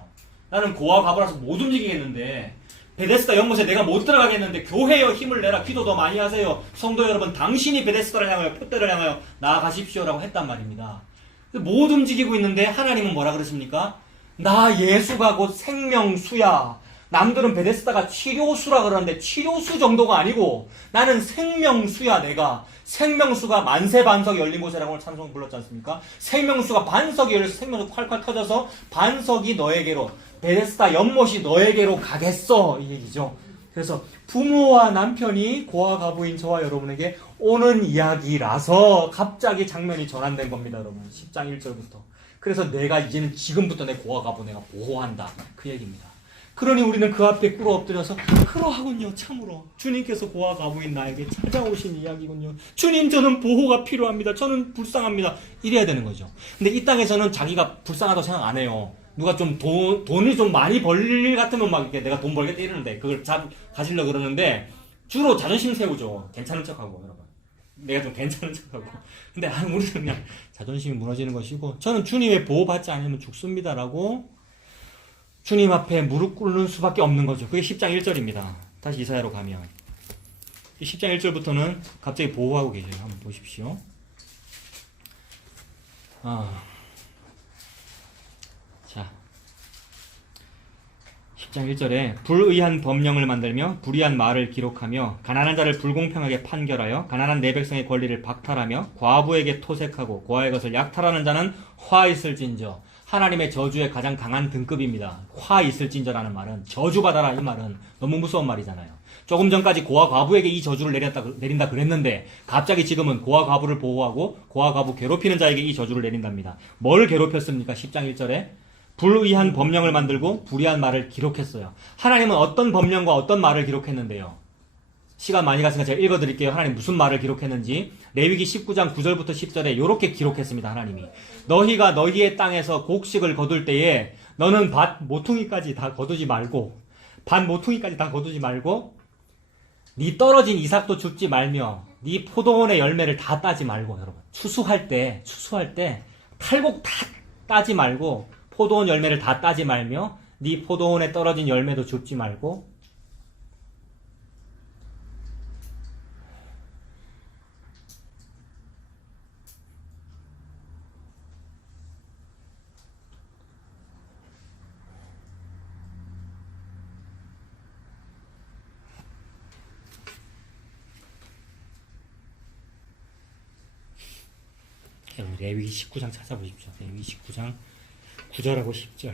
나는 고아 과부라서 못 움직이겠는데, 베데스다 연못에 내가 못 들어가겠는데 교회여 힘을 내라, 기도 더 많이 하세요, 성도 여러분 당신이 베데스다를 향하여 표대를 향하여 나아가십시오라고 했단 말입니다. 못 움직이고 있는데 하나님은 뭐라 그러십니까? 나 예수가 곧 생명수야. 남들은 베데스다가 치료수라 그러는데 치료수 정도가 아니고 나는 생명수야. 내가 생명수가 만세반석이 열린 곳이라고 오늘 찬송 불렀지 않습니까? 생명수가 반석이 열려서 생명수 콸콸 터져서 반석이 너에게로, 베데스다 연못이 너에게로 가겠어, 이 얘기죠. 그래서 부모와 남편이 고아 과부인 저와 여러분에게 오는 이야기라서 갑자기 장면이 전환된 겁니다, 여러분. 10장 1절부터. 그래서 내가 이제는 지금부터 내 고아 과부 내가 보호한다, 그 얘기입니다. 그러니 우리는 그 앞에 꿇어 엎드려서 그러하군요, 참으로 주님께서 고아 과부인 나에게 찾아오신 이야기군요. 주님, 저는 보호가 필요합니다. 저는 불쌍합니다. 이래야 되는 거죠. 근데 이 땅에서는 자기가 불쌍하다고 생각 안 해요. 누가 좀 돈을 좀 많이 벌 일 같으면 막 이렇게 내가 돈 벌겠다 이러는데, 그걸 가지려고 그러는데 주로 자존심 세우죠. 괜찮은 척하고, 여러분. 내가 좀 괜찮은 척하고. 근데 우리는 그냥 자존심이 무너지는 것이고, 저는 주님의 보호받지 않으면 죽습니다라고 주님 앞에 무릎 꿇는 수밖에 없는 거죠. 그게 10장 1절입니다. 다시 이사야로 가면 10장 1절부터는 갑자기 보호하고 계셔요. 한번 보십시오. 자, 10장 1절에 불의한 법령을 만들며 불의한 말을 기록하며 가난한 자를 불공평하게 판결하여 가난한 내 백성의 권리를 박탈하며 과부에게 토색하고 고아의 것을 약탈하는 자는 화 있을진저. 하나님의 저주의 가장 강한 등급입니다. 화 있을진저라는 말은 저주받아라, 이 말은 너무 무서운 말이잖아요. 조금 전까지 고아 과부에게 이 저주를 내린다 그랬는데 갑자기 지금은 고아 과부를 보호하고 고아 과부 괴롭히는 자에게 이 저주를 내린답니다. 뭘 괴롭혔습니까? 10장 1절에 불의한 법령을 만들고 불의한 말을 기록했어요. 하나님은 어떤 법령과 어떤 말을 기록했는데요? 시간 많이 갔으니까 제가 읽어드릴게요. 하나님 무슨 말을 기록했는지. 레위기 19장 9절부터 10절에 이렇게 기록했습니다. 하나님이 너희가 너희의 땅에서 곡식을 거둘 때에 너는 밭 모퉁이까지 다 거두지 말고 네 떨어진 이삭도 줍지 말며 네 포도원의 열매를 다 따지 말고 여러분 추수할 때 탈곡 다 따지 말고 포도원 열매를 다 따지 말며 네 포도원에 떨어진 열매도 줍지 말고 레위기 19장 찾아보십시오. 레위기 19장 9절하고 10절.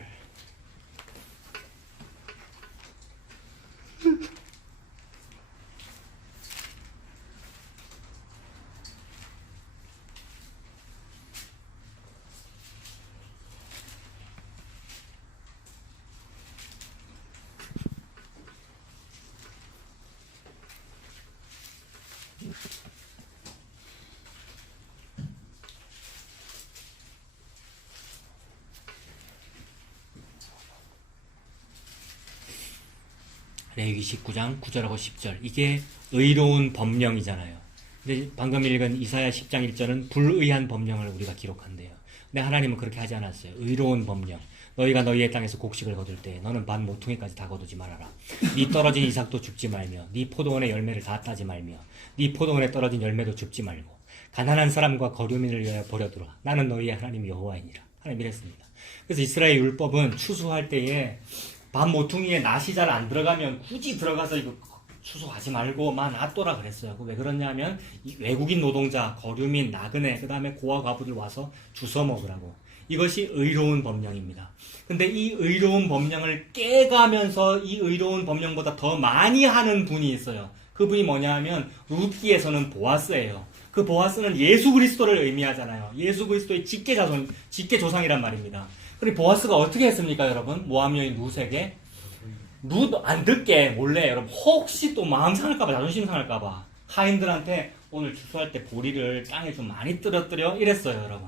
레위기 19장 9절하고 10절. 이게 의로운 법령이잖아요. 근데 방금 읽은 이사야 10장 1절은 불의한 법령을 우리가 기록한대요. 근데 하나님은 그렇게 하지 않았어요. 의로운 법령. 너희가 너희의 땅에서 곡식을 거둘 때 너는 반 모퉁이까지 다 거두지 말아라. 네 떨어진 이삭도 줍지 말며 네 포도원의 열매를 다 따지 말며 네 포도원에 떨어진 열매도 줍지 말고 가난한 사람과 거류민을 위하여 버려두라. 나는 너희의 하나님 여호와이니라. 하나님이 이랬습니다. 그래서 이스라엘 율법은 추수할 때에 반 모퉁이에 낫이 잘 안 들어가면 굳이 들어가서 이거 추수하지 말고만 놔둬라 그랬어요. 왜 그러냐면 외국인 노동자, 거류민, 나그네, 그 다음에 고아 과부들 와서 주워 먹으라고. 이것이 의로운 법령입니다. 근데 이 의로운 법령을 깨가면서 이 의로운 법령보다 더 많이 하는 분이 있어요. 그분이 뭐냐 하면 룻기에서는 보아스예요. 그 보아스는 예수 그리스도를 의미하잖아요. 예수 그리스도의 직계 조상이란 말입니다. 그리고 보아스가 어떻게 했습니까, 여러분? 모압 여인 룻에게 룻 안 듣게 몰래 여러분 혹시 또 마음 상할까봐 자존심 상할까봐 하인들한테 오늘 추수할 때 보리를 땅에 좀 많이 떨어뜨려 이랬어요, 여러분.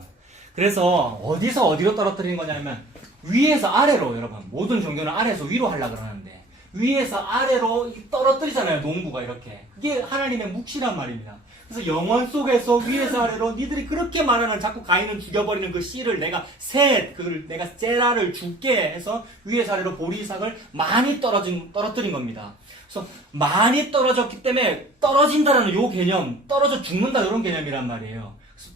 그래서 어디서 어디로 떨어뜨리는 거냐면 위에서 아래로 여러분 모든 종교는 아래에서 위로 하려고 그러는데 위에서 아래로 떨어뜨리잖아요, 농부가 이렇게. 그게 하나님의 묵시란 말입니다. 그래서 영원 속에서 위에서 아래로 니들이 그렇게 말하는 자꾸 가인은 죽여버리는 그 씨를 내가 내가 제라를 죽게 해서 위에서 아래로 보리 이삭을 많이 떨어뜨린 겁니다. 그래서 많이 떨어졌기 때문에 떨어진다라는 요 개념, 떨어져 죽는다 이런 개념이란 말이에요.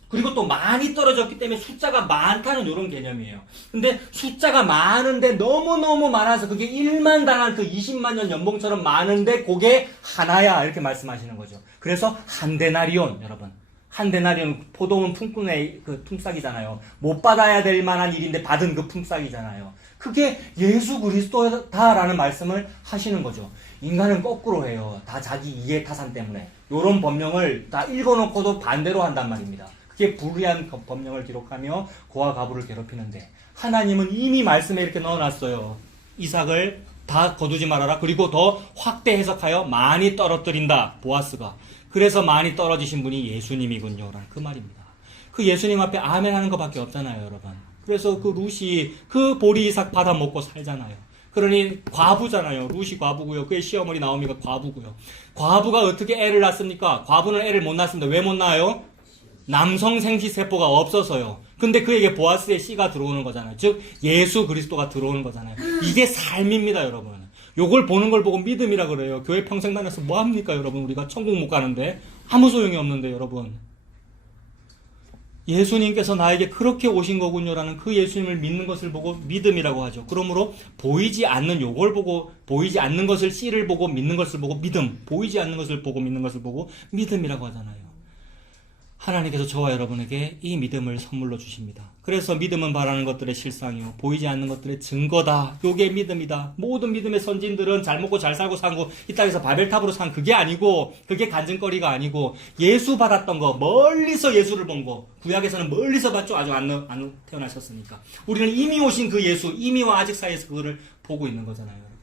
그리고 또 많이 떨어졌기 때문에 숫자가 많다는 이런 개념이에요. 근데 숫자가 많은데 너무너무 많아서 그게 1만 달란트 20만 년 연봉처럼 많은데 그게 하나야 이렇게 말씀하시는 거죠. 그래서 한 데나리온 여러분. 한 데나리온 포도원 품꾼의 그 품삯이잖아요. 못 받아야 될 만한 일인데 받은 그 품삯이잖아요. 그게 예수 그리스도다라는 말씀을 하시는 거죠. 인간은 거꾸로 해요. 다 자기 이해 타산 때문에. 요런 법령을 다 읽어놓고도 반대로 한단 말입니다. 그게 불의한 법령을 기록하며 고아 과부를 괴롭히는데 하나님은 이미 말씀에 이렇게 넣어놨어요. 이삭을 다 거두지 말아라. 그리고 더 확대 해석하여 많이 떨어뜨린다. 보아스가. 그래서 많이 떨어지신 분이 예수님이군요. 라는 그 말입니다. 그 예수님 앞에 아멘 하는 것밖에 없잖아요, 여러분. 그래서 그 룻이 그 보리 이삭 받아 먹고 살잖아요. 그러니 과부잖아요. 룻이 과부고요. 그의 시어머니 나오미가 과부고요. 과부가 어떻게 애를 낳습니까? 과부는 애를 못 낳습니다. 왜 못 낳아요? 남성 생殖세포가 없어서요. 근데 그에게 보아스의 씨가 들어오는 거잖아요. 즉 예수 그리스도가 들어오는 거잖아요. 이게 삶입니다, 여러분. 요걸 보는 걸 보고 믿음이라 그래요. 교회 평생 다녀서 뭐합니까, 여러분? 우리가 천국 못 가는데 아무 소용이 없는데, 여러분. 예수님께서 나에게 그렇게 오신 거군요라는 그 예수님을 믿는 것을 보고 믿음이라고 하죠. 그러므로 보이지 않는 요걸 보고, 보이지 않는 것을 씨를 보고 믿는 것을 보고 믿음, 보이지 않는 것을 보고 믿는 것을 보고 믿음이라고 하잖아요. 하나님께서 저와 여러분에게 이 믿음을 선물로 주십니다. 그래서 믿음은 바라는 것들의 실상이요 보이지 않는 것들의 증거다. 요게 믿음이다. 모든 믿음의 선진들은 잘 먹고 잘 살고 산고 이 땅에서 바벨탑으로 산 그게 아니고, 그게 간증거리가 아니고, 예수 받았던 거, 멀리서 예수를 본 거, 구약에서는 멀리서 봤죠. 아주 안 태어나셨으니까. 우리는 이미 오신 그 예수, 이미와 아직 사이에서 그거를 보고 있는 거잖아요, 여러분.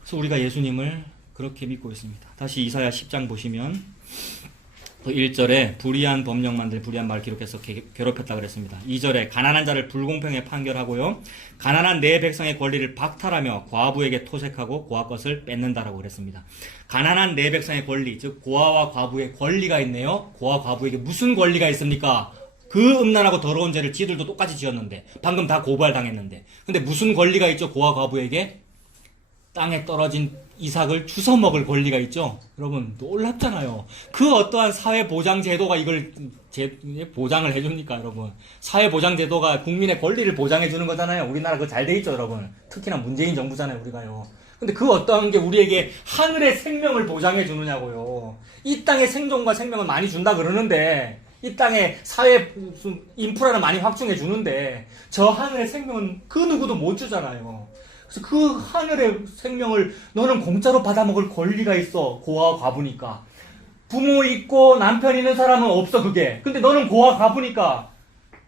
그래서 우리가 예수님을 그렇게 믿고 있습니다. 다시 이사야 10장 보시면 또 1절에 불의한 법령만들 불의한 말을 기록해서 괴롭혔다 그랬습니다. 2절에 가난한 자를 불공평하게 판결하고요. 가난한 내 백성의 권리를 박탈하며 과부에게 토색하고 고아 것을 뺏는다라고 그랬습니다. 가난한 내 백성의 권리, 즉 고아와 과부의 권리가 있네요. 고아 과부에게 무슨 권리가 있습니까? 그 음란하고 더러운 죄를 지들도 똑같이 지었는데 방금 다 고발당했는데 근데 무슨 권리가 있죠? 고아 과부에게 땅에 떨어진 이삭을 주워 먹을 권리가 있죠. 여러분 놀랍잖아요. 그 어떠한 사회보장제도가 이걸 보장을 해줍니까? 여러분 사회보장제도가 국민의 권리를 보장해주는 거잖아요. 우리나라 그거 잘 돼 있죠. 여러분 특히나 문재인 정부잖아요. 우리가요. 근데 그 어떠한 게 우리에게 하늘의 생명을 보장해 주느냐고요. 이 땅의 생존과 생명을 많이 준다 그러는데 이 땅에 사회 인프라를 많이 확충해 주는데 저 하늘의 생명은 그 누구도 못 주잖아요. 그래서 그 하늘의 생명을 너는 공짜로 받아먹을 권리가 있어. 고아와 과부니까. 부모 있고 남편 있는 사람은 없어 그게. 근데 너는 고아와 과부니까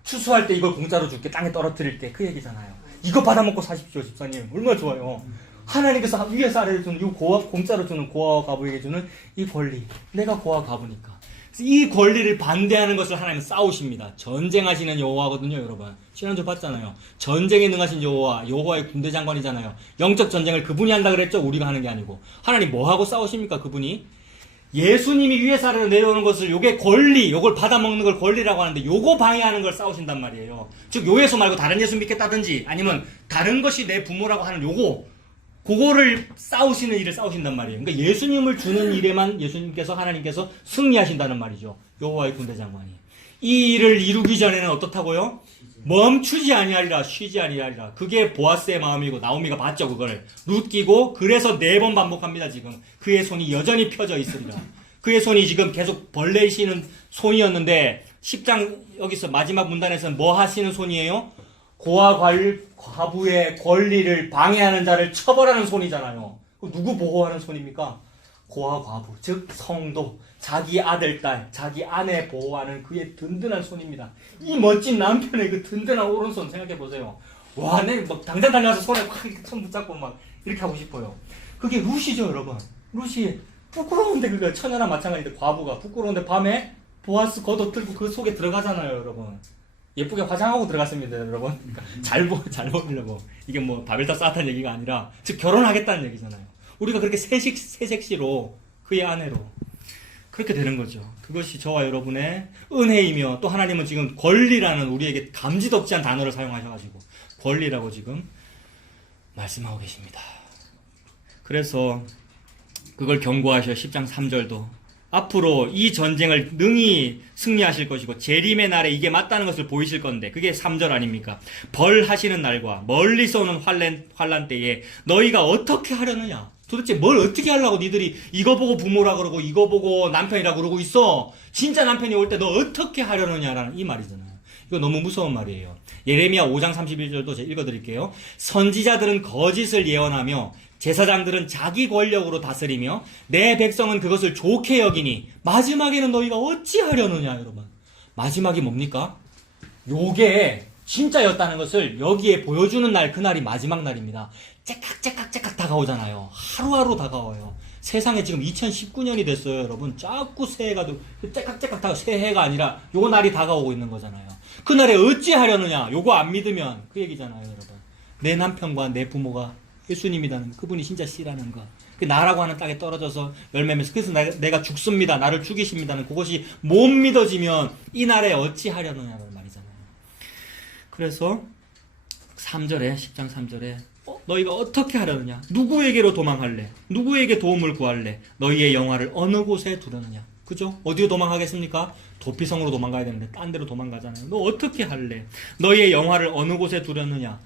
추수할 때 이걸 공짜로 줄게. 땅에 떨어뜨릴게. 그 얘기잖아요. 이거 받아먹고 사십시오 집사님. 얼마나 좋아요. 하나님께서 위에서 아래로 주는 이 공짜로 주는 고아와 과부에게 주는 이 권리. 내가 고아와 과부니까. 이 권리를 반대하는 것을 하나님은 싸우십니다. 전쟁하시는 여호와거든요, 여러분. 지난주 봤잖아요. 전쟁에 능하신 여호와, 여호와의 군대 장관이잖아요. 영적 전쟁을 그분이 한다 그랬죠? 우리가 하는 게 아니고. 하나님 뭐하고 싸우십니까, 그분이? 예수님이 위에서 아래로 내려오는 것을 요게 권리, 요걸 받아먹는 걸 권리라고 하는데 요거 방해하는 걸 싸우신단 말이에요. 즉, 요 예수 말고 다른 예수 믿겠다든지 아니면 다른 것이 내 부모라고 하는 그거를 싸우시는 일을 싸우신단 말이에요. 그러니까 예수님을 주는 일에만 예수님께서 하나님께서 승리하신다는 말이죠. 여호와의 군대 장관이. 이 일을 이루기 전에는 어떻다고요? 멈추지 아니하리라, 쉬지 아니하리라. 그게 보아스의 마음이고 나오미가 봤죠, 그걸. 룻기고 그래서 4번 반복합니다, 지금. 그의 손이 여전히 펴져 있으리라. 그의 손이 지금 계속 벌레시는 손이었는데 10장 여기서 마지막 문단에서는 뭐 하시는 손이에요? 고아 과부의 권리를 방해하는 자를 처벌하는 손이잖아요. 누구 보호하는 손입니까? 고아 과부, 즉 성도, 자기 아들, 딸, 자기 아내 보호하는 그의 든든한 손입니다. 이 멋진 남편의 그 든든한 오른손 생각해보세요. 와, 내 막 당장 달려가서 손에 확 이렇게 손 붙잡고 막 이렇게 하고 싶어요. 그게 룻이죠, 여러분. 룻이 부끄러운데 그거 처녀나 마찬가지인데 과부가 부끄러운데 밤에 보아스 겉옷 들고 그 속에 들어가잖아요, 여러분. 예쁘게 화장하고 들어갔습니다, 여러분. 그러니까 잘 보이려고. 이게 뭐 바벨탑 쌓았다는 얘기가 아니라, 즉, 결혼하겠다는 얘기잖아요. 우리가 그렇게 새색시로, 그의 아내로. 그렇게 되는 거죠. 그것이 저와 여러분의 은혜이며, 또 하나님은 지금 권리라는 우리에게 감지덕지한 단어를 사용하셔가지고, 권리라고 지금 말씀하고 계십니다. 그래서, 그걸 경고하셔, 10장 3절도. 앞으로 이 전쟁을 능히 승리하실 것이고 재림의 날에 이게 맞다는 것을 보이실 건데 그게 3절 아닙니까? 벌하시는 날과 멀리서 오는 환란 때에 너희가 어떻게 하려느냐? 도대체 뭘 어떻게 하려고 니들이 이거 보고 부모라 그러고 이거 보고 남편이라 그러고 있어? 진짜 남편이 올 때 너 어떻게 하려느냐라는 이 말이잖아요. 이거 너무 무서운 말이에요. 예레미야 5장 31절도 제가 읽어드릴게요. 선지자들은 거짓을 예언하며 제사장들은 자기 권력으로 다스리며 내 백성은 그것을 좋게 여기니 마지막에는 너희가 어찌하려느냐. 여러분, 마지막이 뭡니까? 요게 진짜였다는 것을 여기에 보여주는 날, 그날이 마지막 날입니다. 째깍째깍째깍 다가오잖아요. 하루하루 다가와요. 세상에 지금 2019년이 됐어요, 여러분. 자꾸 새해가 째깍째깍 다가오고, 새해가 아니라 요 날이 다가오고 있는 거잖아요. 그날에 어찌하려느냐. 요거 안 믿으면 그 얘기잖아요, 여러분. 내 남편과 내 부모가 예수님이라는 그분이 진짜 씨라는 거. 나라고 하는 땅에 떨어져서 열매 맺어서 그래서 내가 죽습니다. 나를 죽이십니다는 그것이 못 믿어지면 이 날에 어찌 하려느냐는 말이잖아요. 그래서 3절에 10장 3절에 너희가 어떻게 하려느냐? 누구에게로 도망할래? 누구에게 도움을 구할래? 너희의 영화를 어느 곳에 두려느냐? 그죠? 어디로 도망가겠습니까? 도피성으로 도망가야 되는데 딴 데로 도망가잖아요. 너 어떻게 할래? 너희의 영화를 어느 곳에 두려느냐?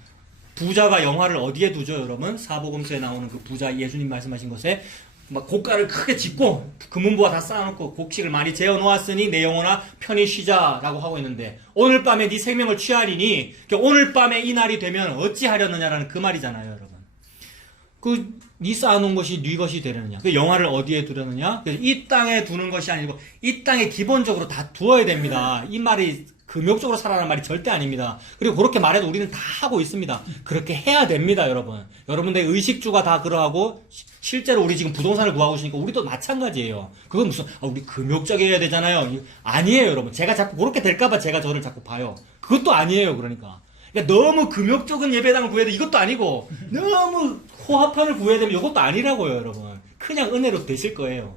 부자가 영화를 어디에 두죠, 여러분? 사복음서에 나오는 그 부자 예수님 말씀하신 것에 막 고가를 크게 짓고 금은보화 다 쌓아놓고 곡식을 많이 재어 놓았으니 내 영혼아 편히 쉬자라고 하고 있는데 오늘 밤에 네 생명을 취하리니 오늘 밤에 이 날이 되면 어찌하려느냐라는 그 말이잖아요, 여러분. 그 네 쌓아놓은 것이 네 것이 되려느냐. 그 영화를 어디에 두려느냐. 그래서 이 땅에 두는 것이 아니고 이 땅에 기본적으로 다 두어야 됩니다. 이 말이 금욕적으로 살아라는 말이 절대 아닙니다. 그리고 그렇게 말해도 우리는 다 하고 있습니다. 그렇게 해야 됩니다, 여러분. 여러분들 의식주가 다 그러하고 실제로 우리 지금 부동산을 구하고 있으니까 우리도 마찬가지예요. 그건 무슨 우리 금욕적이어야 되잖아요. 아니에요, 여러분. 제가 자꾸 그렇게 될까봐 제가 저를 자꾸 봐요. 그것도 아니에요, 그러니까. 너무 금욕적인 예배당을 구해야 돼. 이것도 아니고 너무 호합판을 구해야 되면 이것도 아니라고요, 여러분. 그냥 은혜로 되실 거예요.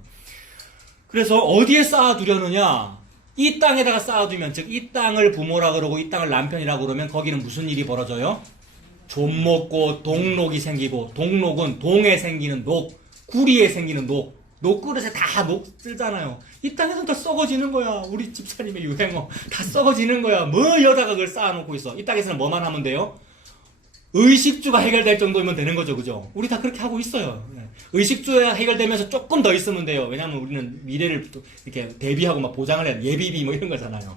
그래서 어디에 쌓아두려느냐? 이 땅에다가 쌓아두면, 즉 이 땅을 부모라 그러고 이 땅을 남편이라 그러면 거기는 무슨 일이 벌어져요? 좀 먹고 동록이 생기고, 동록은 동에 생기는 녹, 구리에 생기는 녹, 녹그릇에 다 녹 쓸잖아요. 이 땅에서는 다 썩어지는 거야. 우리 집사님의 유행어 다 썩어지는 거야. 뭐 여자가 그걸 쌓아놓고 있어. 이 땅에서는 뭐만 하면 돼요? 의식주가 해결될 정도면 되는 거죠, 그죠? 우리 다 그렇게 하고 있어요. 의식주가 해결되면서 조금 더 있으면 돼요. 왜냐하면 우리는 미래를 또 이렇게 대비하고 막 보장을 해야 돼. 예비비 뭐 이런 거잖아요.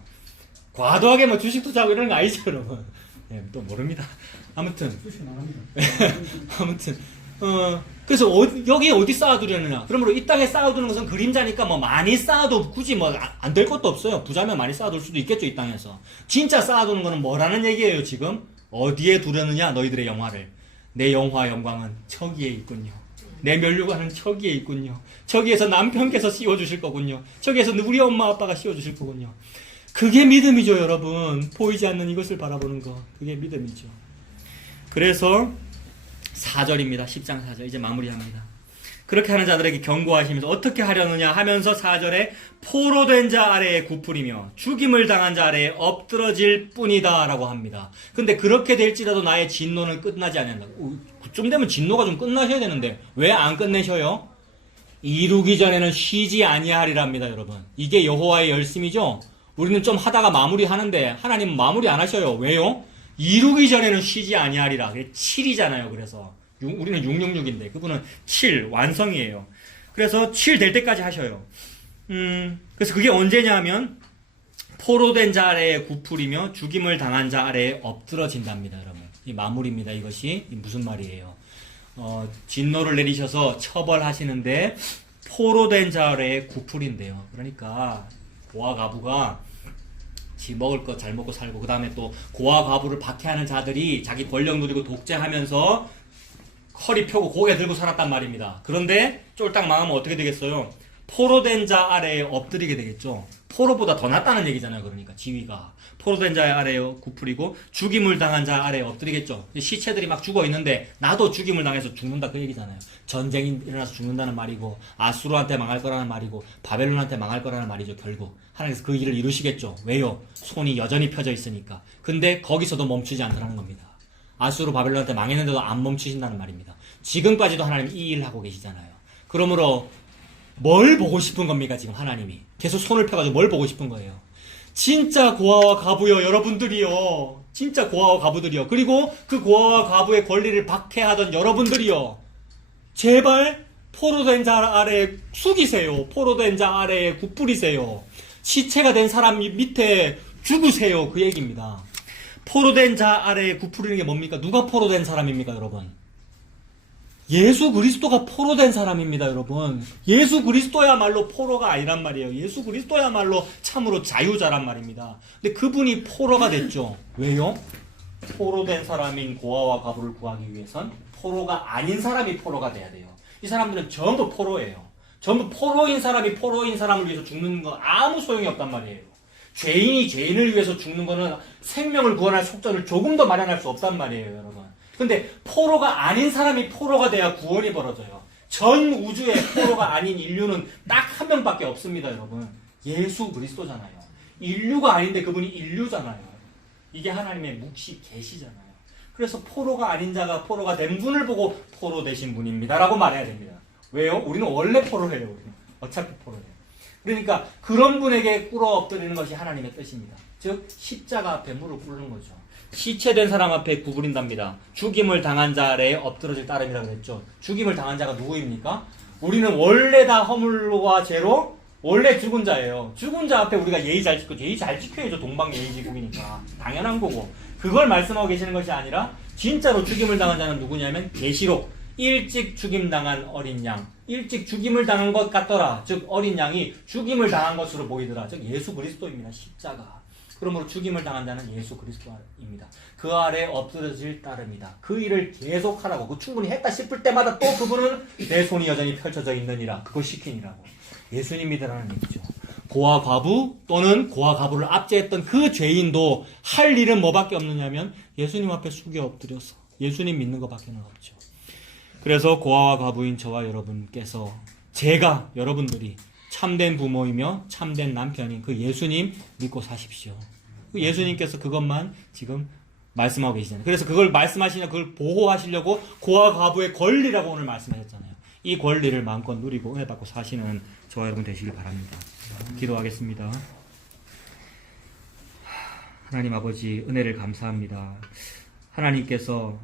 과도하게 뭐 주식 투자하고 이런 거 아니죠, 여러분? 네, 또 모릅니다. 아무튼 아무튼 그래서 여기 어디 쌓아두려느냐? 그러므로 이 땅에 쌓아두는 것은 그림자니까 뭐 많이 쌓아도 굳이 뭐 안 될 것도 없어요. 부자면 많이 쌓아둘 수도 있겠죠, 이 땅에서. 진짜 쌓아두는 거는 뭐라는 얘기예요, 지금? 어디에 두려느냐, 너희들의 영화를. 내 영화 영광은 저기에 있군요. 내 면류관은 저기에 있군요. 저기에서 남편께서 씌워주실 거군요. 저기에서 우리 엄마 아빠가 씌워주실 거군요. 그게 믿음이죠, 여러분. 보이지 않는 이것을 바라보는 거. 그게 믿음이죠. 그래서 4절입니다. 10장 4절. 이제 마무리합니다. 그렇게 하는 자들에게 경고하시면서 어떻게 하려느냐 하면서 4절에 포로된 자 아래에 굽으리며 죽임을 당한 자 아래에 엎드러질 뿐이다 라고 합니다. 근데 그렇게 될지라도 나의 진노는 끝나지 않는다. 그쯤 되면 진노가 좀 끝나셔야 되는데 왜 안 끝내셔요? 이루기 전에는 쉬지 아니하리랍니다, 여러분. 이게 여호와의 열심이죠. 우리는 좀 하다가 마무리하는데 하나님은 마무리 안 하셔요. 왜요? 이루기 전에는 쉬지 아니하리라. 그게 7이잖아요. 그래서 우리는 666인데 그분은 7 완성이에요. 그래서 7 될 때까지 하셔요. 그래서 그게 언제냐 하면 포로된 자 아래에 굽으리며 죽임을 당한 자 아래에 엎드러진답니다, 여러분. 이 마무리입니다. 이것이 무슨 말이에요? 진노를 내리셔서 처벌하시는데 포로된 자 아래에 굽으린대요. 그러니까 고아 가부가 지 먹을 거 잘 먹고 살고 그 다음에 또 고아 과부를 박해하는 자들이 자기 권력 누리고 독재하면서 허리 펴고 고개 들고 살았단 말입니다. 그런데 쫄딱 망하면 어떻게 되겠어요? 포로된 자 아래에 엎드리게 되겠죠. 포로보다 더 낫다는 얘기잖아요. 그러니까 지위가 포로된 자 아래에 굽으리고 죽임을 당한 자 아래에 엎드리겠죠. 시체들이 막 죽어 있는데 나도 죽임을 당해서 죽는다 그 얘기잖아요. 전쟁이 일어나서 죽는다는 말이고 아수르한테 망할 거라는 말이고 바벨론한테 망할 거라는 말이죠. 결국 하나님께서 그 일을 이루시겠죠. 왜요? 손이 여전히 펴져 있으니까. 근데 거기서도 멈추지 않더라는 겁니다. 아수르 바벨론한테 망했는데도 안 멈추신다는 말입니다. 지금까지도 하나님 이 일을 하고 계시잖아요. 그러므로 뭘 보고 싶은 겁니까, 지금 하나님이? 계속 손을 펴가지고 뭘 보고 싶은 거예요? 진짜 고아와 가부요, 여러분들이요. 진짜 고아와 가부들이요. 그리고 그 고아와 가부의 권리를 박해하던 여러분들이요. 제발 포로된 자 아래에 숙이세요. 포로된 자 아래에 굽부리세요. 시체가 된 사람 밑에 죽으세요. 그 얘기입니다. 포로된 자 아래에 굽부리는 게 뭡니까? 누가 포로된 사람입니까, 여러분? 예수 그리스도가 포로된 사람입니다, 여러분. 예수 그리스도야말로 포로가 아니란 말이에요. 예수 그리스도야말로 참으로 자유자란 말입니다. 근데 그분이 포로가 됐죠. 왜요? 포로된 사람인 고아와 가부를 구하기 위해선 포로가 아닌 사람이 포로가 돼야 돼요. 이 사람들은 전부 포로예요. 전부 포로인 사람이 포로인 사람을 위해서 죽는 건 아무 소용이 없단 말이에요. 죄인이 죄인을 위해서 죽는 거는 생명을 구원할 속전을 조금 더 마련할 수 없단 말이에요, 여러분. 근데 포로가 아닌 사람이 포로가 돼야 구원이 벌어져요. 전 우주에 포로가 아닌 인류는 딱 한 명밖에 없습니다, 여러분. 예수 그리스도잖아요. 인류가 아닌데 그분이 인류잖아요. 이게 하나님의 묵시 계시잖아요. 그래서 포로가 아닌 자가 포로가 된 분을 보고 포로 되신 분입니다 라고 말해야 됩니다. 왜요? 우리는 원래 포로예요. 우리는. 어차피 포로예요. 그러니까 그런 분에게 꿇어 엎드리는 것이 하나님의 뜻입니다. 즉 십자가 앞에 무릎 꿇는 거죠. 시체된 사람 앞에 구부린답니다. 죽임을 당한 자 아래에 엎드러질 따름이라고 그랬죠. 죽임을 당한 자가 누구입니까? 우리는 원래 다 허물과 죄로 원래 죽은 자예요. 죽은 자 앞에 우리가 예의 잘 지키고 예의 잘 지켜야죠. 동방예의지국이니까 당연한 거고, 그걸 말씀하고 계시는 것이 아니라 진짜로 죽임을 당한 자는 누구냐면 계시록 일찍 죽임당한 어린 양, 일찍 죽임을 당한 것 같더라. 즉 어린 양이 죽임을 당한 것으로 보이더라. 즉 예수 그리스도입니다. 십자가. 그러므로 죽임을 당한 자는 예수 그리스도입니다. 그 아래 엎드러질 따름이다. 그 일을 계속하라고. 그 충분히 했다 싶을 때마다 또 그분은 내 손이 여전히 펼쳐져 있느니라. 그걸 시키니라고. 예수님이라는 얘기죠. 고아 과부 또는 고아 과부를 압제했던 그 죄인도 할 일은 뭐밖에 없느냐면 예수님 앞에 숙여 엎드려서 예수님 믿는 것밖에는 없죠. 그래서 고아와 과부인 저와 여러분께서 제가 여러분들이 참된 부모이며 참된 남편인 그 예수님 믿고 사십시오. 그 예수님께서 그것만 지금 말씀하고 계시잖아요. 그래서 그걸 말씀하시냐 그걸 보호하시려고 고아 과부의 권리라고 오늘 말씀하셨잖아요. 이 권리를 마음껏 누리고 은혜 받고 사시는 저와 여러분 되시길 바랍니다. 기도하겠습니다. 하나님 아버지 은혜를 감사합니다. 하나님께서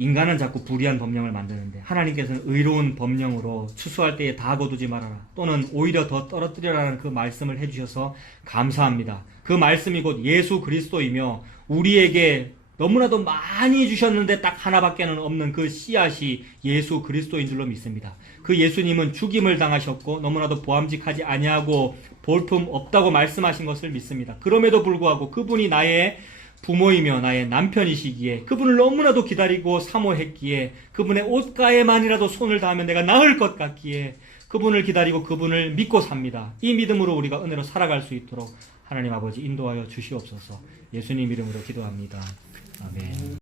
인간은 자꾸 불의한 법령을 만드는데 하나님께서는 의로운 법령으로 추수할 때에 다 거두지 말아라 또는 오히려 더 떨어뜨려라는 그 말씀을 해주셔서 감사합니다. 그 말씀이 곧 예수 그리스도이며 우리에게 너무나도 많이 주셨는데 딱 하나밖에는 없는 그 씨앗이 예수 그리스도인 줄로 믿습니다. 그 예수님은 죽임을 당하셨고 너무나도 보암직하지 아니하고 볼품 없다고 말씀하신 것을 믿습니다. 그럼에도 불구하고 그분이 나의 부모이며 나의 남편이시기에 그분을 너무나도 기다리고 사모했기에 그분의 옷가에만이라도 손을 닿으면 내가 나을 것 같기에 그분을 기다리고 그분을 믿고 삽니다. 이 믿음으로 우리가 은혜로 살아갈 수 있도록 하나님 아버지 인도하여 주시옵소서. 예수님 이름으로 기도합니다. 아멘.